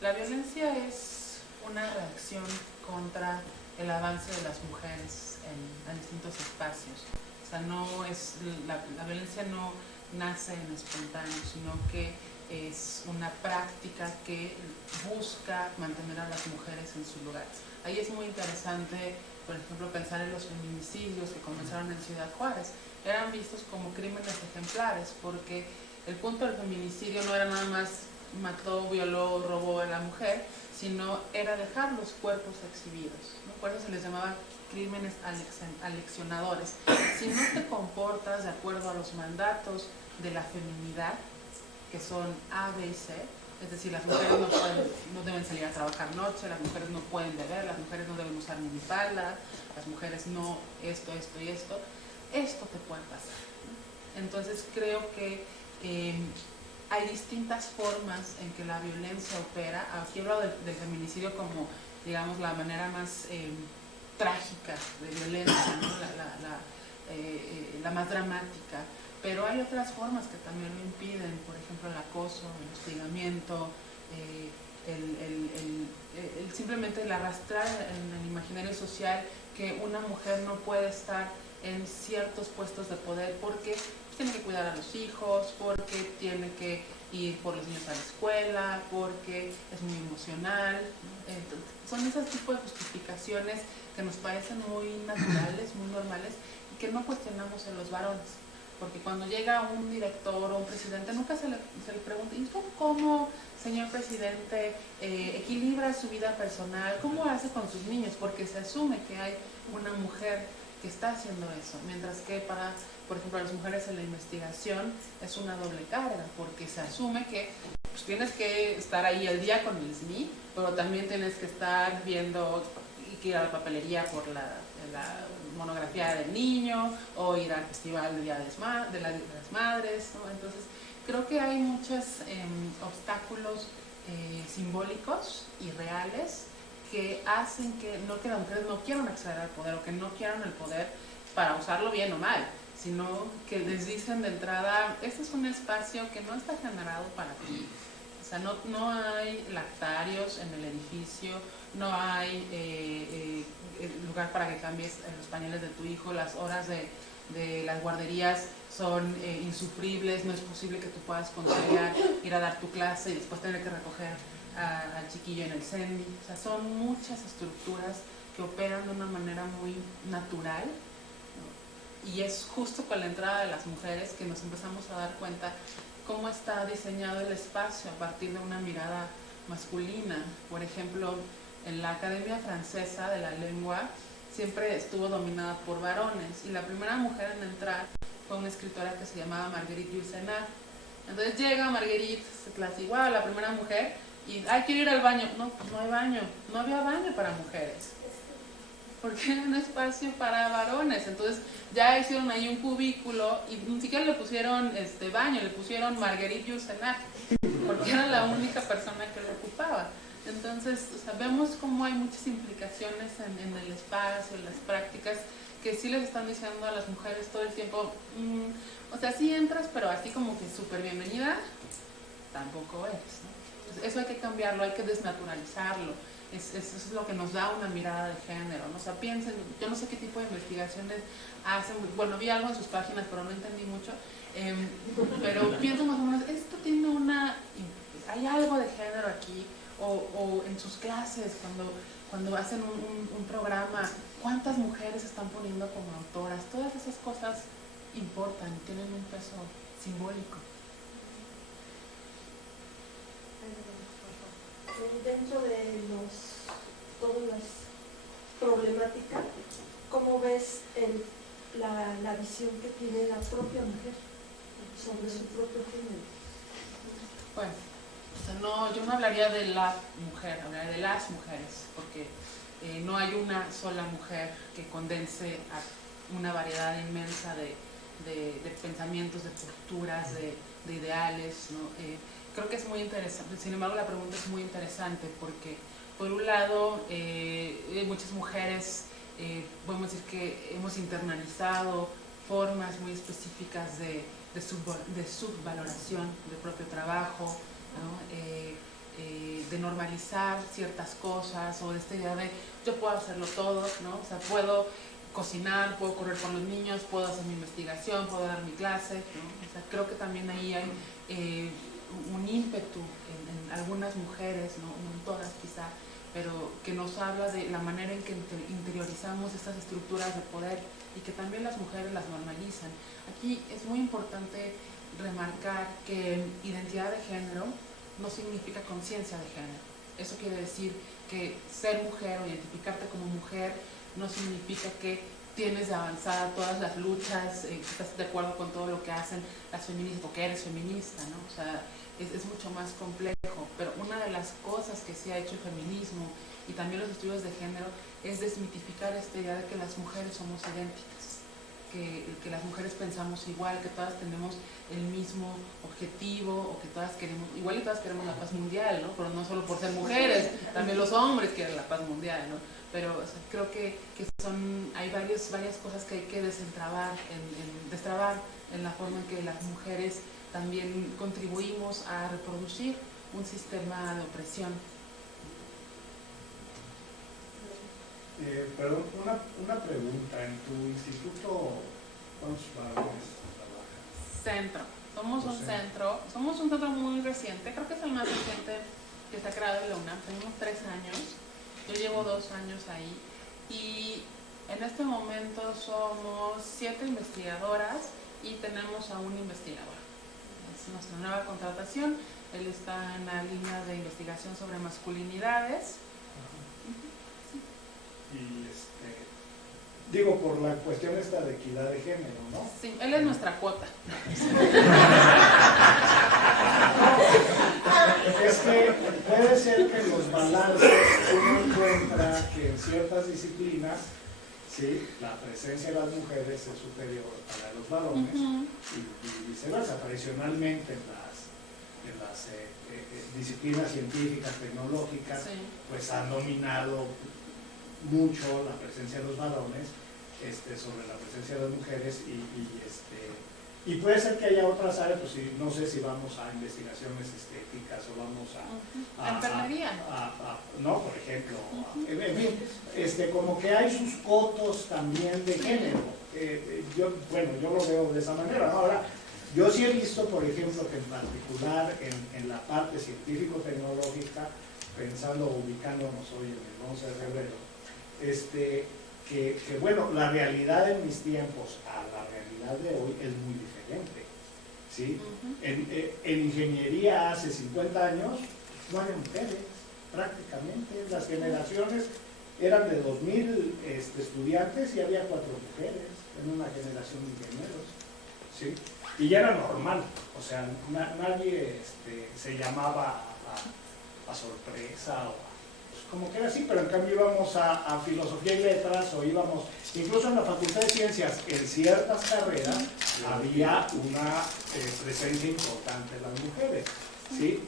La violencia es una reacción contra el avance de las mujeres en distintos espacios. O sea, la violencia no nace en espontáneo, sino que es una práctica que busca mantener a las mujeres en su lugar. Ahí es muy interesante, por ejemplo, pensar en los feminicidios que comenzaron en Ciudad Juárez. Eran vistos como crímenes ejemplares, porque el punto del feminicidio no era nada más mató, violó, robó a la mujer, sino era dejar los cuerpos exhibidos, ¿no? Por eso se les llamaba crímenes aleccionadores. Si no te comportas de acuerdo a los mandatos de la feminidad, que son A, B y C, es decir, las mujeres no deben salir a trabajar noche, las mujeres no pueden beber, las mujeres no deben usar minifalda, las mujeres no esto te puede pasar. Entonces creo que hay distintas formas en que la violencia opera. Aquí hablo del feminicidio como, digamos, la manera más trágica de violencia, ¿no? la más dramática, pero hay otras formas que también lo impiden, por ejemplo el acoso, el hostigamiento, simplemente el arrastrar en el imaginario social que una mujer no puede estar en ciertos puestos de poder porque tiene que cuidar a los hijos, porque tiene que ir por los niños a la escuela, porque es muy emocional. Entonces, son esos tipos de justificaciones que nos parecen muy naturales, muy normales, y que no cuestionamos en los varones. Porque cuando llega un director o un presidente, nunca se le pregunta, ¿y tú cómo, señor presidente, equilibra su vida personal? ¿Cómo hace con sus niños? Porque se asume que hay una mujer que está haciendo eso, mientras que para, por ejemplo, a las mujeres en la investigación es una doble carga, porque se asume que pues, tienes que estar ahí al día con el SNI, pero también tienes que estar viendo y que ir a la papelería por monografía del niño, o ir al festival del Día de las Madres, ¿no? Entonces, creo que hay muchos obstáculos simbólicos y reales que hacen que las mujeres no quieran acceder al poder, o que no quieran el poder para usarlo bien o mal, sino que les dicen de entrada, este es un espacio que no está generado para ti. O sea, no hay lactarios en el edificio, no hay lugar para que cambies los pañales de tu hijo, las horas de las guarderías son insufribles, no es posible que tú puedas conciliar ir a dar tu clase y después tener que recoger al chiquillo en el CENDI. O sea, son muchas estructuras que operan de una manera muy natural, ¿no? Y es justo con la entrada de las mujeres que nos empezamos a dar cuenta cómo está diseñado el espacio a partir de una mirada masculina. Por ejemplo, en la Academia Francesa de la Lengua siempre estuvo dominada por varones, y la primera mujer en entrar fue una escritora que se llamaba Marguerite Yourcenar. Entonces llega Marguerite, se clasificaba la primera mujer, y quiero ir al baño. No, pues no hay baño, no había baño para mujeres, porque era un espacio para varones. Entonces ya hicieron ahí un cubículo, y ni siquiera le pusieron baño, le pusieron Marguerite Yourcenar, porque era la única persona que lo ocupaba. Entonces, o sea, vemos cómo hay muchas implicaciones en el espacio, en las prácticas, que sí les están diciendo a las mujeres todo el tiempo, o sea, sí entras, pero así como que súper bienvenida, tampoco eres, ¿no? Entonces, eso hay que cambiarlo, hay que desnaturalizarlo. Eso es lo que nos da una mirada de género, ¿no? O sea, piensen, yo no sé qué tipo de investigaciones hacen, bueno, vi algo en sus páginas, pero no entendí mucho, pero pienso más o menos, esto tiene hay algo de género aquí, o en sus clases, cuando hacen un programa, ¿cuántas mujeres están poniendo como autoras? Todas esas cosas importan, tienen un peso simbólico. Dentro de todas las problemáticas, ¿cómo ves la visión que tiene la propia mujer sobre su propio género? Bueno, o sea, yo no hablaría de la mujer, hablaría de las mujeres, porque no hay una sola mujer que condense a una variedad inmensa de pensamientos, de posturas, de ideales, ¿no? Creo que es muy interesante. Sin embargo, la pregunta es muy interesante porque, por un lado, muchas mujeres, podemos decir que hemos internalizado formas muy específicas de subvaloración del propio trabajo, ¿no? De normalizar ciertas cosas, o de esta idea de yo puedo hacerlo todo, ¿no? O sea, puedo cocinar, puedo correr con los niños, puedo hacer mi investigación, puedo dar mi clase, ¿no? O sea, creo que también ahí hay un ímpetu en algunas mujeres, no en todas quizá, pero que nos habla de la manera en que interiorizamos estas estructuras de poder, y que también las mujeres las normalizan. Aquí es muy importante remarcar que identidad de género no significa conciencia de género. Eso quiere decir que ser mujer o identificarte como mujer no significa que tienes de avanzada todas las luchas, que estás de acuerdo con todo lo que hacen las feministas, porque eres feminista, ¿no? O sea, es mucho más complejo. Pero una de las cosas que sí ha hecho el feminismo y también los estudios de género es desmitificar esta idea de que las mujeres somos idénticas, que las mujeres pensamos igual, que todas tenemos el mismo objetivo, o que todas queremos, igual y todas queremos la paz mundial, ¿no? Pero no solo por ser mujeres, también los hombres quieren la paz mundial, ¿no? Pero o sea, creo que hay varias cosas que hay que destrabar en la forma en que las mujeres también contribuimos a reproducir un sistema de opresión. Perdón, una pregunta. ¿En tu instituto cuántos varones trabajan? Centro. Somos un centro muy reciente, creo que es el más reciente que se ha creado en la UNAM. Tenemos 3 años, yo llevo 2 años ahí, y en este momento somos 7 investigadoras y tenemos a un investigador. Es nuestra nueva contratación. Él está en la línea de investigación sobre masculinidades. Y digo, por la cuestión esta de equidad de género, ¿no? Sí, él es nuestra cuota. Es que puede ser que en los balances uno encuentra que en ciertas disciplinas ¿sí? La presencia de las mujeres es superior a la de los varones y viceversa. Tradicionalmente en las disciplinas científicas, tecnológicas, Sí. pues han dominado mucho la presencia de los varones sobre la presencia de las mujeres y puede ser que haya otras áreas, pues no sé si vamos a investigaciones estéticas o vamos a enfermería. no, por ejemplo, en fin, como que hay sus cotos también de género. Yo lo veo de esa manera, ¿no? Ahora, yo sí he visto, por ejemplo, que en particular en la parte científico-tecnológica, pensando, ubicándonos hoy en el 11 de febrero, que bueno, la realidad en mis tiempos a la realidad de hoy es muy diferente, ¿sí? En ingeniería hace 50 años no había mujeres, prácticamente. Las generaciones eran de 2000 estudiantes y había 4 mujeres en una generación de ingenieros, ¿sí? Y ya era normal, o sea, nadie se llamaba a sorpresa o pues, como que era así, pero en cambio íbamos a filosofía y letras o íbamos, incluso en la Facultad de Ciencias, en ciertas carreras había una presencia importante de las mujeres, ¿sí?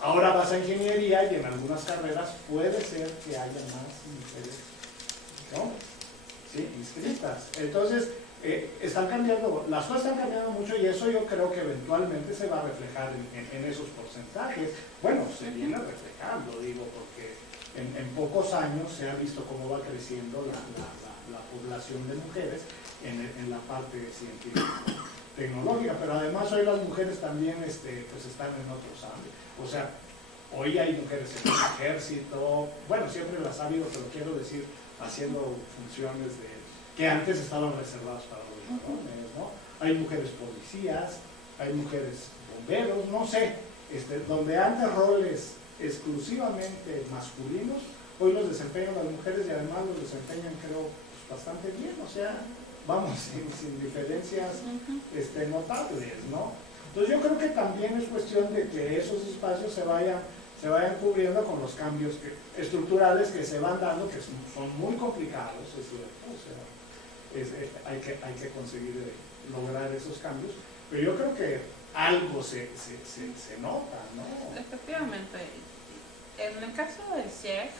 Ahora vas a ingeniería y en algunas carreras puede ser que haya más mujeres, ¿no? ¿Sí? Inscritas. Entonces, están cambiando, las cosas están cambiando mucho y eso yo creo que eventualmente se va a reflejar en esos porcentajes. Bueno, se viene reflejando, digo, porque en pocos años se ha visto cómo va creciendo la población de mujeres en la parte científico-tecnológica, pero además hoy las mujeres también pues están en otros ámbitos. O sea, hoy hay mujeres en el ejército, bueno, siempre las ha habido, pero quiero decir, haciendo funciones que antes estaban reservadas para los varones, ¿no? Hay mujeres policías, hay mujeres bomberos, no sé, donde antes roles exclusivamente masculinos, hoy los desempeñan las mujeres y además los desempeñan, creo, pues, bastante bien, o sea, vamos, sin diferencias notables, ¿no? Entonces yo creo que también es cuestión de que esos espacios se vayan cubriendo con los cambios estructurales que se van dando, que son muy complicados, es cierto, o sea, hay que conseguir lograr esos cambios, pero yo creo que algo se nota, ¿no? Efectivamente. En el caso del CIEG,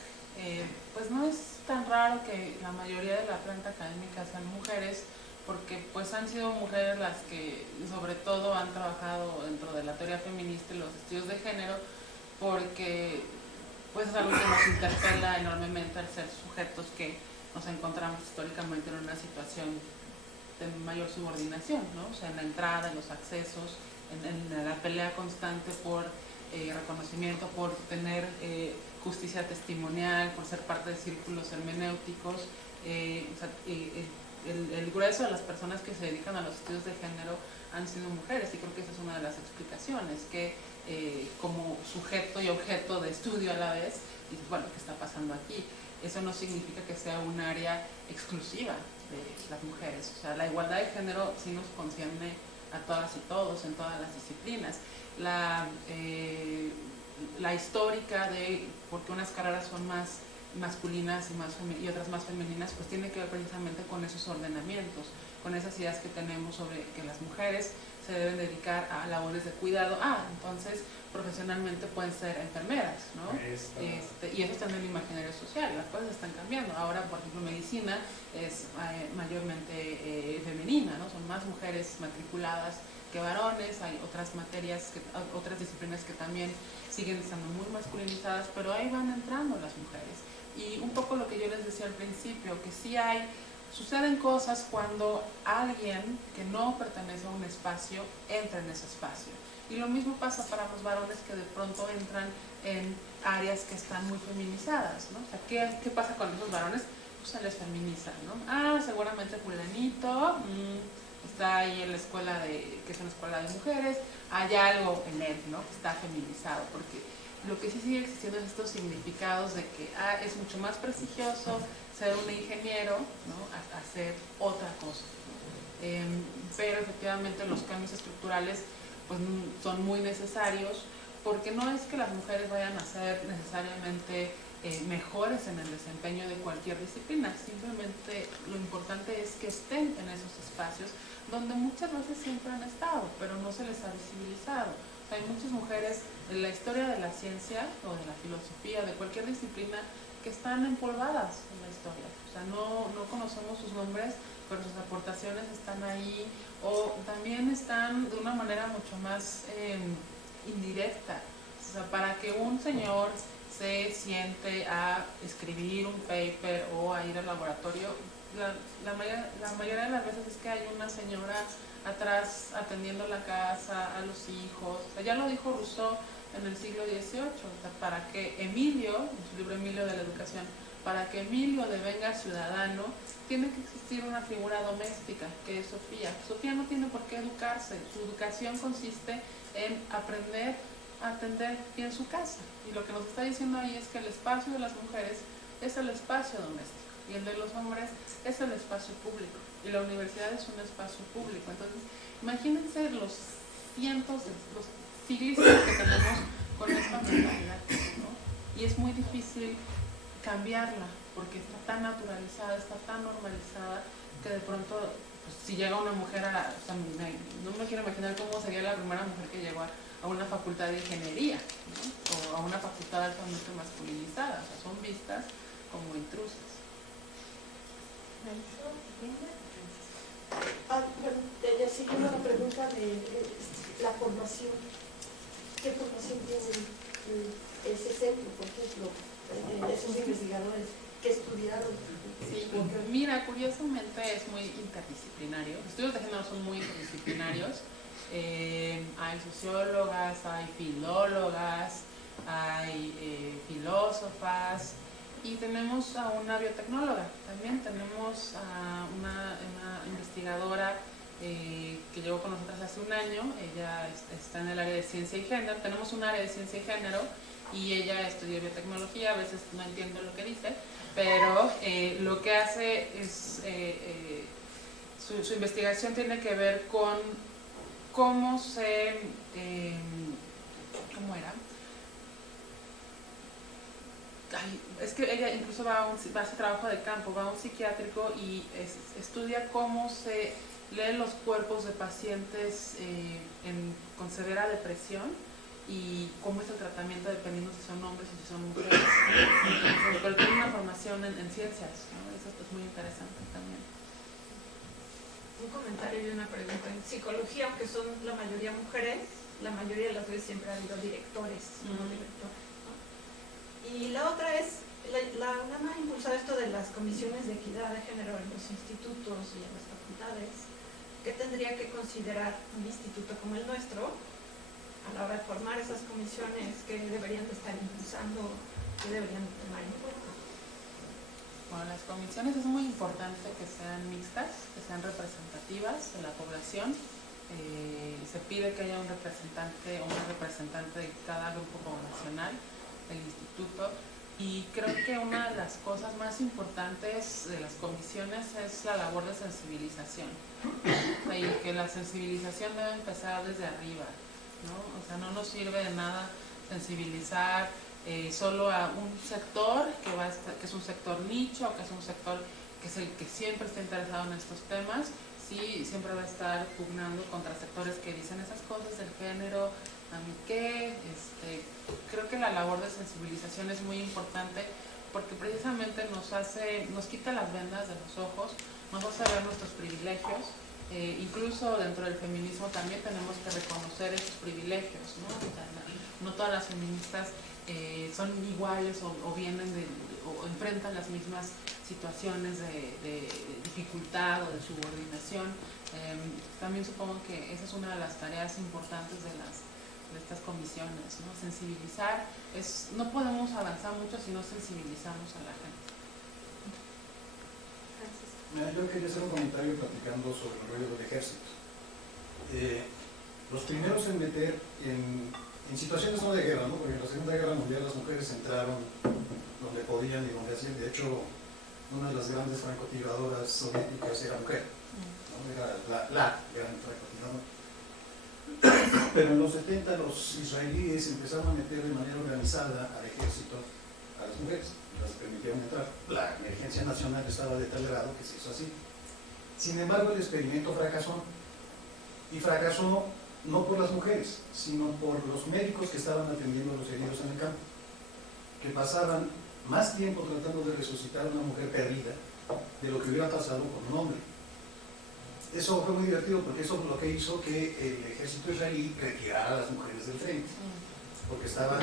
pues no es tan raro que la mayoría de la planta académica sean mujeres, porque pues han sido mujeres las que sobre todo han trabajado dentro de la teoría feminista y los estudios de género, porque pues es algo que nos interpela enormemente al ser sujetos que nos encontramos históricamente en una situación de mayor subordinación, ¿no? O sea, en la entrada, en los accesos, en la pelea constante por reconocimiento, por tener justicia testimonial, por ser parte de círculos hermenéuticos. O sea, el grueso de las personas que se dedican a los estudios de género han sido mujeres, y creo que esa es una de las explicaciones, que como sujeto y objeto de estudio a la vez, dices, bueno, ¿qué está pasando aquí? Eso no significa que sea un área exclusiva de las mujeres. O sea, la igualdad de género sí nos concierne a todas y todos, en todas las disciplinas. La histórica de por qué unas carreras son más masculinas y otras más femeninas, pues tiene que ver precisamente con esos ordenamientos, con esas ideas que tenemos sobre que las mujeres se deben dedicar a labores de cuidado. Entonces profesionalmente pueden ser enfermeras, ¿no? Y eso está en el imaginario social, las cosas están cambiando. Ahora, por ejemplo, medicina es mayormente femenina, ¿no? Son más mujeres matriculadas que varones. Hay otras materias, otras disciplinas que también siguen estando muy masculinizadas, pero ahí van entrando las mujeres. Y un poco lo que yo les decía al principio, que sí suceden cosas cuando alguien que no pertenece a un espacio entra en ese espacio. Y lo mismo pasa para los varones que de pronto entran en áreas que están muy feminizadas, ¿no? O sea, ¿qué pasa con esos varones? Pues se les feminiza, ¿no? Seguramente fulanito está ahí en la escuela que es una escuela de mujeres, hay algo en él, ¿no? Que está feminizado, porque lo que sí sigue existiendo es estos significados de que es mucho más prestigioso ser un ingeniero, ¿no? A hacer otra cosa, ¿no? Pero efectivamente los cambios estructurales pues son muy necesarios, porque no es que las mujeres vayan a ser necesariamente mejores en el desempeño de cualquier disciplina. Simplemente lo importante es que estén en esos espacios donde muchas veces siempre han estado, pero no se les ha visibilizado. O sea, hay muchas mujeres en la historia de la ciencia o de la filosofía, de cualquier disciplina, que están empolvadas en la historia. O sea, no conocemos sus nombres, pero sus aportaciones están ahí, o también están de una manera mucho más indirecta. O sea, para que un señor se siente a escribir un paper o a ir al laboratorio, la mayoría de las veces es que hay una señora atrás atendiendo la casa, a los hijos. O sea, ya lo dijo Rousseau en el siglo XVIII, o sea, para que Emilio, en su libro Emilio de la Educación, para que Emilio devenga ciudadano, tiene que existir una figura doméstica, que es Sofía. Sofía no tiene por qué educarse, su educación consiste en aprender a atender bien su casa. Y lo que nos está diciendo ahí es que el espacio de las mujeres es el espacio doméstico y el de los hombres es el espacio público. Y la universidad es un espacio público. Entonces, imagínense los cientos, los siglos que tenemos con esta mentalidad, ¿no? Y es muy difícil cambiarla porque está tan naturalizada, está tan normalizada que de pronto, pues, si llega una mujer a, o sea, no me quiero imaginar cómo sería la primera mujer que llegó a una facultad de ingeniería, ¿no? O a una facultad altamente masculinizada. O sea, son vistas como intrusas. Bueno, siguiendo la pregunta de la formación, ¿qué formación tiene ese centro, por ejemplo, esos investigadores que estudiaron? Sí, mira, curiosamente es muy interdisciplinario. Los estudios de género son muy interdisciplinarios. Hay sociólogas, hay filólogas, hay filósofas, y tenemos a una biotecnóloga. También tenemos a una investigadora que llegó con nosotras hace un año. Ella está en el área de ciencia y género. Tenemos un área de ciencia y género y ella estudió biotecnología. A veces no entiendo lo que dice, pero lo que hace es su investigación tiene que ver con cómo se ¿cómo era? Es que ella incluso va a hacer trabajo de campo, va a un psiquiátrico y estudia cómo se leen los cuerpos de pacientes con severa depresión y cómo es el tratamiento dependiendo si son hombres o si son mujeres. Pero tiene una formación en ciencias, ¿no? Eso es muy interesante también. Un comentario y una pregunta. En psicología, aunque son la mayoría mujeres, la mayoría de las veces siempre ha habido directores, no directores. Y la otra es, la UNAM ha impulsado esto de las comisiones de equidad de género en los institutos y en las facultades. ¿Qué tendría que considerar un instituto como el nuestro a la hora de formar esas comisiones? ¿Qué deberían de estar impulsando? ¿Qué deberían de tomar en cuenta? Bueno, las comisiones es muy importante que sean mixtas, que sean representativas de la población. Se pide que haya un representante o una representante de cada grupo poblacional del instituto, y creo que una de las cosas más importantes de las comisiones es la labor de sensibilización, y que la sensibilización debe empezar desde arriba, ¿no? O sea, no nos sirve de nada sensibilizar solo a un sector que es un sector nicho, que es un sector que es el que siempre está interesado en estos temas. Sí, siempre va a estar pugnando contra sectores que dicen esas cosas del género, a mí qué. Creo que la labor de sensibilización es muy importante porque precisamente nos quita las vendas de los ojos, nos hace ver nuestros privilegios. Incluso dentro del feminismo también tenemos que reconocer esos privilegios, ¿no? O sea, no todas las feministas son iguales o vienen o enfrentan las mismas situaciones de dificultad o de subordinación. También supongo que esa es una de las tareas importantes de estas comisiones, ¿no? Sensibilizar. No podemos avanzar mucho si no sensibilizamos a la gente. Yo quería hacer un comentario platicando sobre el rollo del ejército. Los primeros en meter en situaciones no de guerra, ¿no? Porque en la Segunda Guerra Mundial las mujeres entraron donde podían y donde hacían. De hecho, una de las grandes francotiradoras soviéticas era mujer, ¿no? Era la gran francotiradora. Pero en los 70 los israelíes empezaron a meter de manera organizada al ejército a las mujeres, las permitieron entrar. La emergencia nacional estaba de tal grado que se hizo así. Sin embargo, el experimento fracasó. Y fracasó no por las mujeres, sino por los médicos que estaban atendiendo a los heridos en el campo, que pasaban más tiempo tratando de resucitar a una mujer perdida de lo que hubiera pasado con un hombre. Eso fue muy divertido porque eso fue lo que hizo que el ejército israelí retirara a las mujeres del frente, porque estaban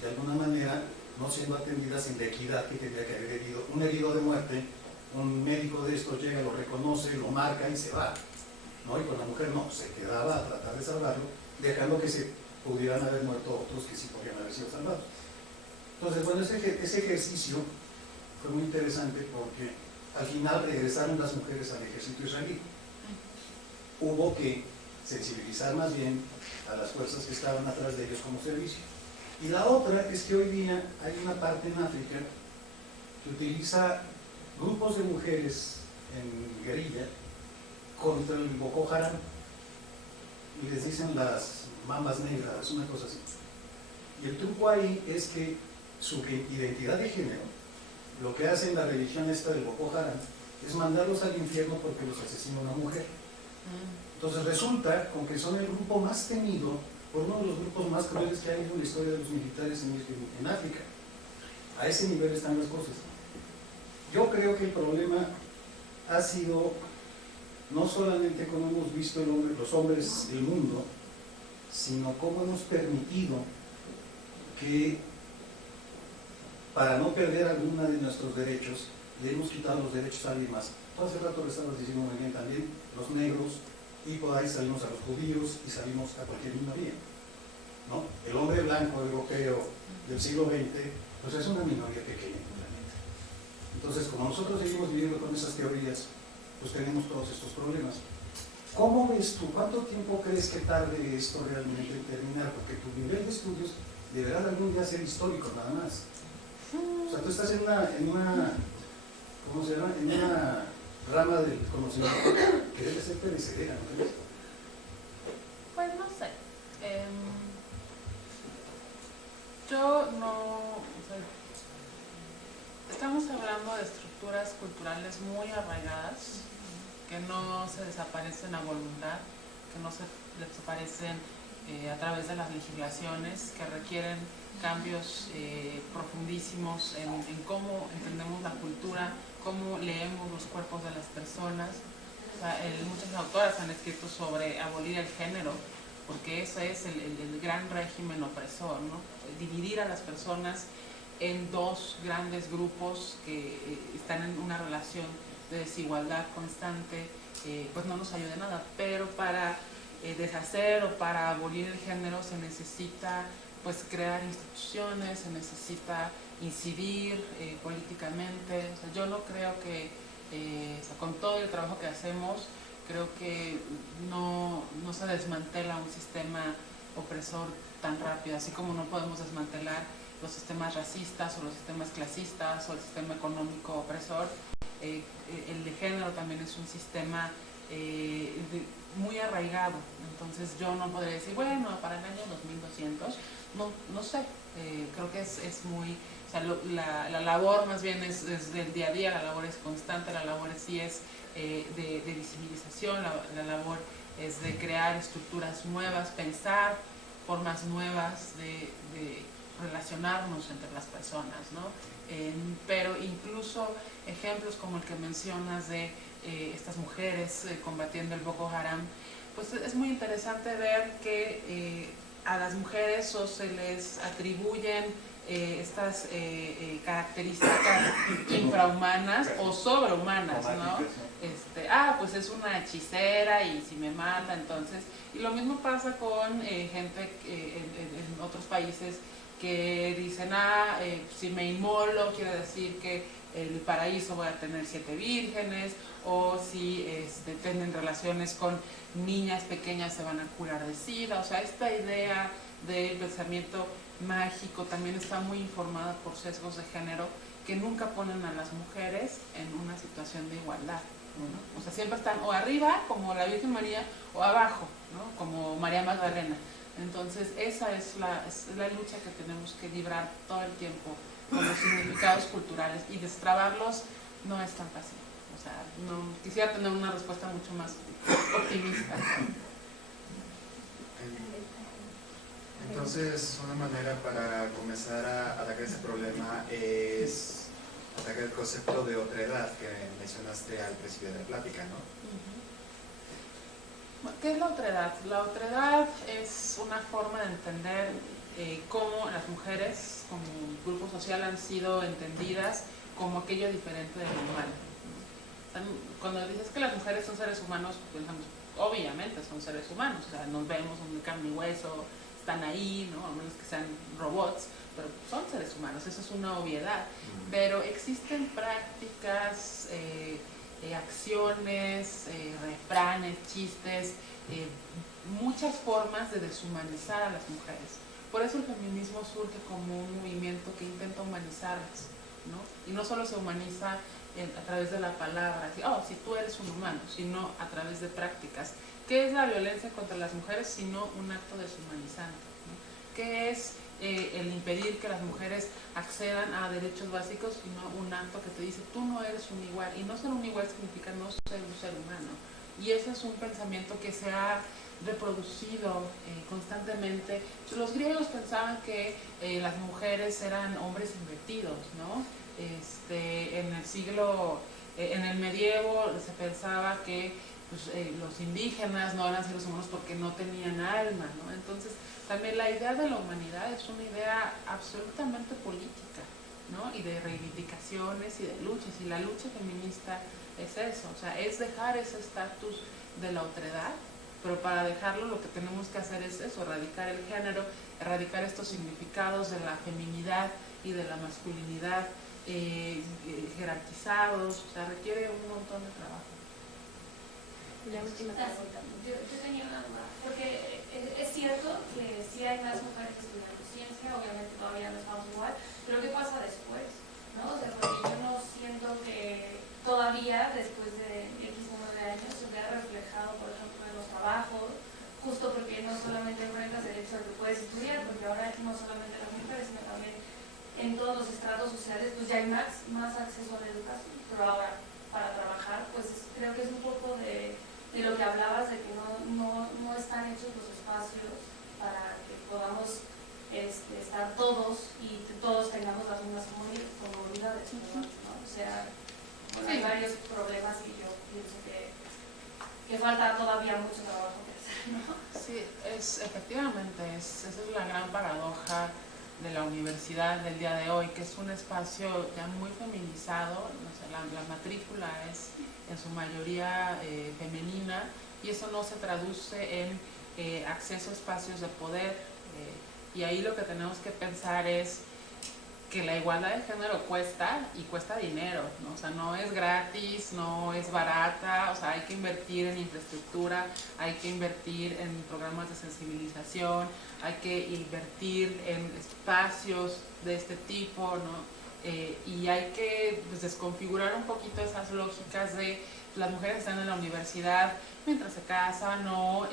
de alguna manera no siendo atendidas en la equidad que tendría que haber herido. Un herido de muerte, un médico de estos llega, lo reconoce, lo marca y se va, ¿no? Y con la mujer no, se quedaba a tratar de salvarlo, dejando que se pudieran haber muerto otros que sí podrían haber sido salvados. Entonces, bueno, ese ejercicio fue muy interesante porque al final regresaron las mujeres al ejército israelí. Hubo que sensibilizar más bien a las fuerzas que estaban atrás de ellos como servicio. Y la otra es que hoy día hay una parte en África que utiliza grupos de mujeres en guerrilla contra el Boko Haram y les dicen las mambas negras, una cosa así. Y el truco ahí es que su identidad de género, lo que hace en la religión esta del Boko Haram, es mandarlos al infierno porque los asesina una mujer. Entonces resulta con que son el grupo más temido por uno de los grupos más crueles que hay en la historia de los militares en África. A ese nivel están las cosas. Yo creo que el problema ha sido no solamente cómo hemos visto los hombres del mundo, sino cómo hemos permitido que, para no perder alguno de nuestros derechos, le hemos quitado los derechos a alguien más. Hace rato le estabas diciendo muy bien también, los negros, y por ahí salimos a los judíos y salimos a cualquier minoría, ¿no? El hombre blanco europeo del siglo XX, pues es una minoría pequeña en el planeta. Entonces, como nosotros seguimos viviendo con esas teorías, pues tenemos todos estos problemas. ¿Cómo ves tú? ¿Cuánto tiempo crees que tarde esto realmente en terminar? Porque tu nivel de estudios deberá algún día ser histórico, nada más. O sea, tú estás en una ¿cómo se llama? En una rama del conocimiento que debe ser perecedera, ¿no crees? Pues no sé. Yo no. O sea, estamos hablando de estructuras culturales muy arraigadas que no se desaparecen a voluntad, que no se desaparecen a través de las legislaciones, que requieren cambios profundísimos en cómo entendemos la cultura, cómo leemos los cuerpos de las personas. O sea, muchas autoras han escrito sobre abolir el género, porque ese es el gran régimen opresor, ¿no? Dividir a las personas en dos grandes grupos que están en una relación de desigualdad constante, pues no nos ayuda en nada. Pero para deshacer o para abolir el género se necesita pues crear instituciones, se necesita incidir políticamente. O sea, yo no creo que, o sea, con todo el trabajo que hacemos, creo que no se desmantela un sistema opresor tan rápido, así como no podemos desmantelar los sistemas racistas o los sistemas clasistas o el sistema económico opresor. El de género también es un sistema muy arraigado, entonces yo no podría decir, bueno, para el año 2200, no sé, creo que es muy, o sea, la labor más bien es del día a día, la labor es constante, la labor sí es de visibilización, la labor es de crear estructuras nuevas, pensar formas nuevas de relacionarnos entre las personas, ¿no? Pero incluso ejemplos como el que mencionas de estas mujeres combatiendo el Boko Haram, pues es muy interesante ver que a las mujeres o se les atribuyen estas características infrahumanas o sobrehumanas, ¿no? Pues es una hechicera y si me mata, entonces... Y lo mismo pasa con gente en otros países que dicen, si me inmolo quiere decir que en el paraíso voy a tener 7 vírgenes, o si tienen relaciones con niñas pequeñas se van a curar de SIDA. O sea, esta idea del pensamiento mágico también está muy informada por sesgos de género que nunca ponen a las mujeres en una situación de igualdad, ¿no? O sea, siempre están o arriba, como la Virgen María, o abajo, ¿no? Como María Magdalena. Entonces, esa es la lucha que tenemos que librar todo el tiempo con los significados culturales, y destrabarlos no es tan fácil. O sea, no, quisiera tener una respuesta mucho más optimista. Entonces, una manera para comenzar a atacar ese problema es atacar el concepto de otredad que mencionaste al principio de la plática, ¿no? ¿Qué es la otredad? La otredad es una forma de entender cómo las mujeres como grupo social han sido entendidas como aquello diferente del humano. Cuando dices que las mujeres son seres humanos, pensamos, obviamente son seres humanos, o sea, nos vemos en carne y hueso, están ahí, ¿no? A menos que sean robots, pero son seres humanos, eso es una obviedad. Pero existen prácticas, acciones, refranes, chistes, muchas formas de deshumanizar a las mujeres. Por eso el feminismo surge como un movimiento que intenta humanizarlas, ¿no? Y no solo se humaniza a través de la palabra, así, oh, si tú eres un humano, sino a través de prácticas. ¿Qué es la violencia contra las mujeres sino un acto deshumanizante, ¿no? ¿Qué es el impedir que las mujeres accedan a derechos básicos, sino un acto que te dice, tú no eres un igual? Y no ser un igual significa no ser un ser humano. Y ese es un pensamiento que se ha reproducido constantemente. Los griegos pensaban que las mujeres eran hombres invertidos, ¿no? En el siglo, en el medievo se pensaba que pues, los indígenas no eran seres humanos porque no tenían alma, ¿no? Entonces también la idea de la humanidad es una idea absolutamente política, ¿no? Y de reivindicaciones y de luchas, y la lucha feminista es eso, o sea, es dejar ese estatus de la otredad, pero para dejarlo lo que tenemos que hacer es eso, erradicar el género, erradicar estos significados de la feminidad y de la masculinidad jerarquizados, o sea, requiere un montón de trabajo. La última pregunta. Yo tenía una duda, porque es cierto que sí hay más mujeres estudiando ciencia, obviamente todavía no estamos igual, pero ¿qué pasa después? ¿No? O sea, porque yo no siento que todavía después de X número de años se vea reflejado, por ejemplo, en los trabajos, justo porque no solamente enfrentas el hecho de que puedes estudiar, porque ahora no solamente las mujeres, sino también en todos los estratos sociales, pues ya hay más acceso a la educación, pero ahora para trabajar, pues creo que es un poco de lo que hablabas, de que no están hechos los espacios para que podamos estar todos y todos tengamos las mismas comunidades, ¿no? O sea, bueno, hay varios problemas y yo pienso que falta todavía mucho trabajo que hacer, ¿no? Sí, efectivamente, esa es la gran paradoja de la universidad del día de hoy, que es un espacio ya muy feminizado, o sea, la matrícula es en su mayoría femenina, y eso no se traduce en acceso a espacios de poder, y ahí lo que tenemos que pensar es que la igualdad de género cuesta, y cuesta dinero, ¿no? O sea, no es gratis, no es barata, o sea, hay que invertir en infraestructura, hay que invertir en programas de sensibilización, hay que invertir en espacios de este tipo, ¿no? Y hay que pues, desconfigurar un poquito esas lógicas de las mujeres están en la universidad mientras se casan, o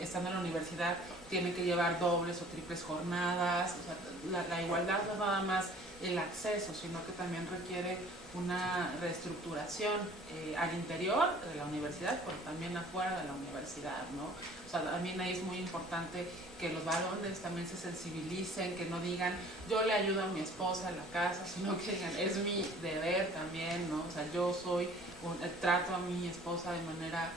estando en la universidad tienen que llevar dobles o triples jornadas. O sea, la igualdad no es nada más el acceso, sino que también requiere una reestructuración al interior de la universidad, pero también afuera de la universidad, ¿no? O sea, también ahí es muy importante que los varones también se sensibilicen, que no digan, yo le ayudo a mi esposa en la casa, sino que digan, es mi deber también, ¿no? O sea, yo trato a mi esposa de manera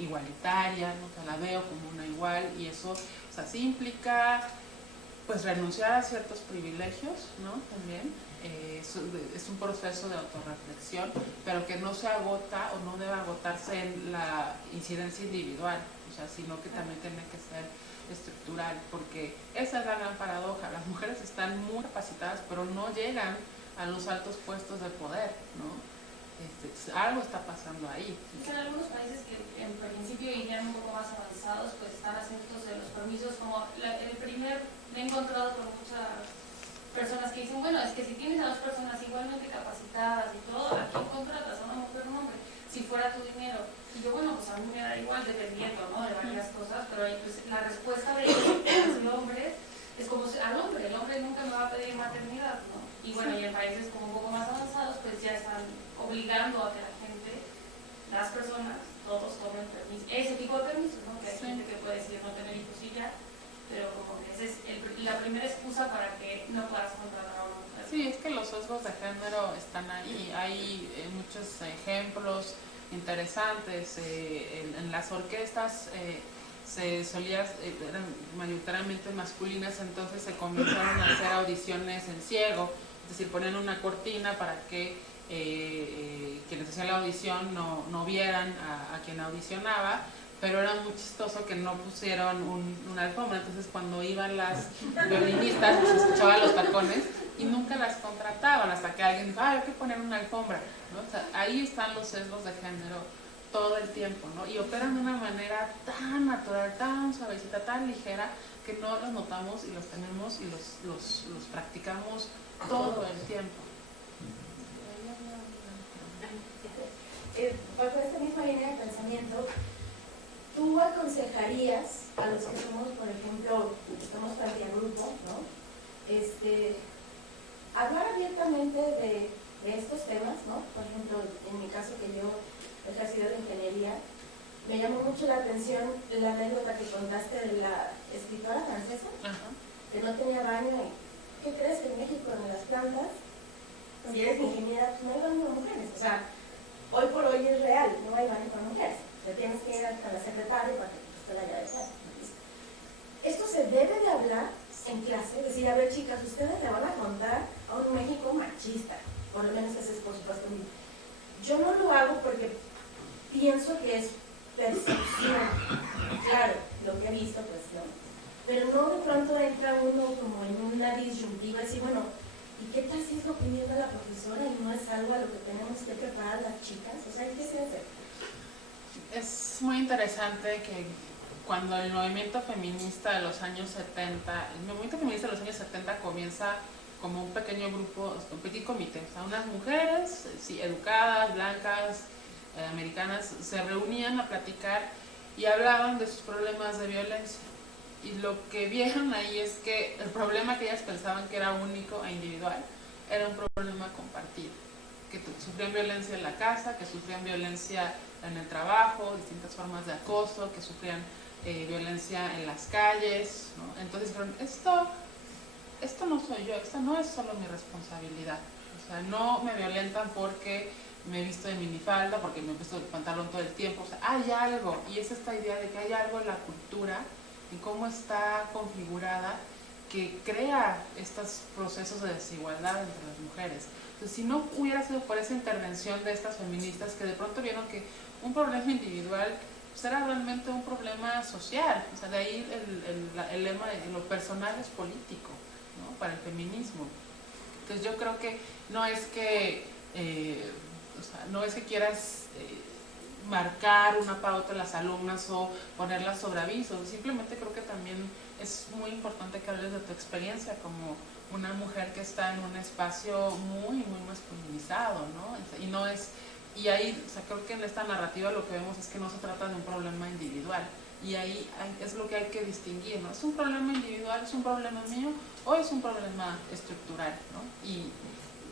igualitaria, ¿no? O sea, la veo como una igual, y eso, o sea, sí implica pues renunciar a ciertos privilegios, ¿no? También es un proceso de autorreflexión, pero que no se agota o no debe agotarse en la incidencia individual, o sea, sino que también tiene que ser estructural, porque esa es la gran paradoja. Las mujeres están muy capacitadas, pero no llegan a los altos puestos de poder, ¿no? Algo está pasando ahí. En algunos países que en principio irían un poco más avanzados, pues están haciendo estos de los permisos, como me he encontrado con muchas personas que dicen, bueno, es que si tienes a dos personas igualmente capacitadas y todo, ¿a quién contratas? ¿A una mujer o un hombre? Si fuera tu dinero. Y yo, bueno, pues a mí me da igual, dependiendo, ¿no? De varias cosas, pero ahí, pues, la respuesta de los hombres es como al hombre, el hombre nunca me va a pedir maternidad, ¿no? Y bueno, y en países como un poco más avanzados, pues ya están obligando a que la gente, las personas, todos tomen permiso, ese tipo de permisos, ¿no? Que hay gente que puede decir no tener hijos y ya, pero como que esa es la primera excusa para que no puedas contratar a una mujer. Sí, es que los sesgos de género están ahí. Hay muchos ejemplos interesantes. En las orquestas se solía, eran mayoritariamente masculinas, entonces se comenzaron a hacer audiciones en ciego, es decir, ponían una cortina para que quienes hacían la audición no vieran a quien audicionaba, pero era muy chistoso que no pusieron una alfombra, entonces cuando iban las violinistas pues escuchaban los tacones y nunca las contrataban hasta que alguien dijo, hay que poner una alfombra, ¿no? O sea, ahí están los sesgos de género todo el tiempo, ¿no? Y operan de una manera tan natural, tan suavecita, tan ligera, que no los notamos y los tenemos y los practicamos todo el tiempo. Bajo esta misma línea de pensamiento, ¿tú aconsejarías a los que somos, por ejemplo, estamos frente a grupo, ¿no? Hablar abiertamente de estos temas, ¿no? Por ejemplo, en mi caso que yo he ejercido de ingeniería, me llamó mucho la atención la anécdota que contaste de la escritora francesa, que no tenía baño. ¿Qué crees que en México, en las plantas, si eres ingeniera, pues no hay baño para mujeres? O sea, hoy por hoy es real, no hay baño para mujeres. Te tienes que ir a la secretaria para que te la llave de Esto se debe de hablar en clase, decir, a ver chicas, ustedes le van a contar a un México machista, por lo menos ese es por supuesto mío. Yo no lo hago porque pienso que es percepción, claro, lo que he visto pues no, pero no de pronto entra uno como en una disyuntiva y decir, bueno, ¿y qué tal si es lo que manda la profesora y no es algo a lo que tenemos que preparar las chicas? O sea, ¿qué se hace? Es muy interesante que cuando el movimiento feminista de los años 70, el movimiento feminista de los años 70 comienza como un pequeño grupo, un petit comité, o sea, unas mujeres, sí, educadas, blancas, americanas, se reunían a platicar y hablaban de sus problemas de violencia. Y lo que vieron ahí es que el problema que ellas pensaban que era único e individual, era un problema compartido, que sufrían violencia en la casa, que sufrían violencia en el trabajo, distintas formas de acoso, que sufrían violencia en las calles, ¿no? Entonces dijeron, esto no soy yo, esto no es solo mi responsabilidad, o sea, no me violentan porque me he visto de minifalda, porque me he puesto el pantalón todo el tiempo, o sea, hay algo, y es esta idea de que hay algo en la cultura, en cómo está configurada, que crea estos procesos de desigualdad entre las mujeres. Entonces, si no hubiera sido por esa intervención de estas feministas que de pronto vieron que un problema individual pues era realmente un problema social, o sea, de ahí el lema de lo personal es político, ¿no? Para el feminismo. Entonces yo creo que no es que, o sea, no es que quieras marcar una pauta a las alumnas o ponerlas sobre aviso, simplemente creo que también es muy importante que hables de tu experiencia como una mujer que está en un espacio muy masculinizado, ¿no? Y no es, y ahí, o sea, creo que en esta narrativa lo que vemos es que no se trata de un problema individual, y ahí es lo que hay que distinguir, ¿no? ¿Es un problema individual, es un problema mío, o es un problema estructural, ¿no? Y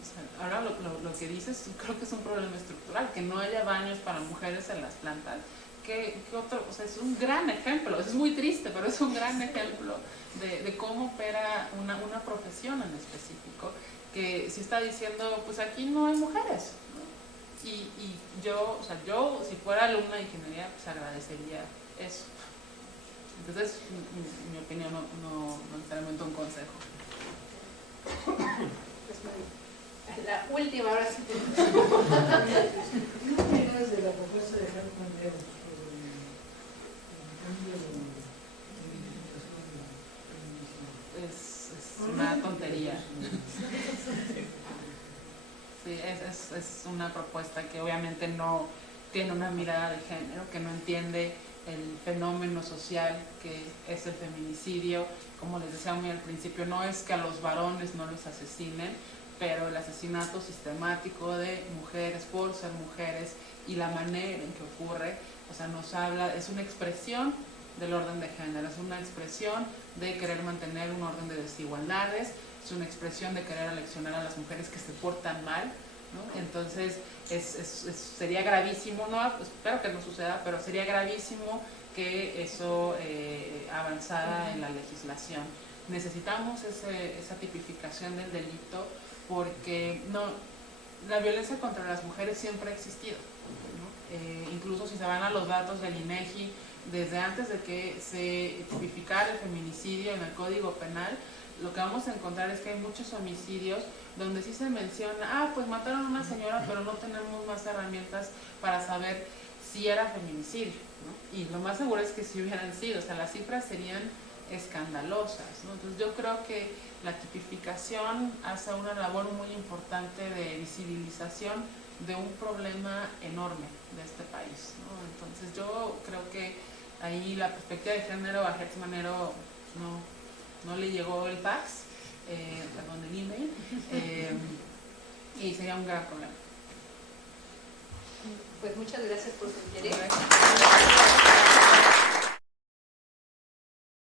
o sea, ahora lo que dices, creo que es un problema estructural, que no haya baños para mujeres en las plantas, que otro, o sea, es un gran ejemplo, es muy triste, pero es un gran ejemplo de cómo opera una profesión en específico, que si está diciendo, pues aquí no hay mujeres, ¿no? Y yo, o sea, yo si fuera alumna de ingeniería, pues agradecería eso. Entonces, mi opinión no necesariamente un consejo. La última, ahora sí. ¿Qué opinas de la propuesta de Germán Leo sobre el cambio de identificación de Es una tontería. Sí, es una propuesta que obviamente no tiene una mirada de género, que no entiende el fenómeno social que es el feminicidio. Como les decía muy al principio, no es que a los varones no los asesinen, pero el asesinato sistemático de mujeres por ser mujeres y la manera en que ocurre, o sea, nos habla, es una expresión del orden de género, es una expresión de querer mantener un orden de desigualdades es una expresión de querer aleccionar a las mujeres que se portan mal, ¿no? Entonces sería gravísimo, no, pues, espero que no suceda, pero sería gravísimo que eso avanzara en la legislación. Necesitamos esa tipificación del delito porque la violencia contra las mujeres siempre ha existido, ¿no? Incluso si se van a los datos del INEGI, desde antes de que se tipificara el feminicidio en el Código Penal, lo que vamos a encontrar es que hay muchos homicidios donde sí se menciona, pues mataron a una señora, pero no tenemos más herramientas para saber si era feminicidio, ¿no? Y lo más seguro es que sí hubieran sido, o sea, las cifras serían escandalosas, ¿no? Entonces yo creo que la tipificación hace una labor muy importante de visibilización de un problema enorme de este país, ¿no? Entonces yo creo que ahí la perspectiva de género a Hertz Manero no le llegó el fax, perdón, el email, y sería un gran problema. Pues muchas gracias por su interés. Gracias.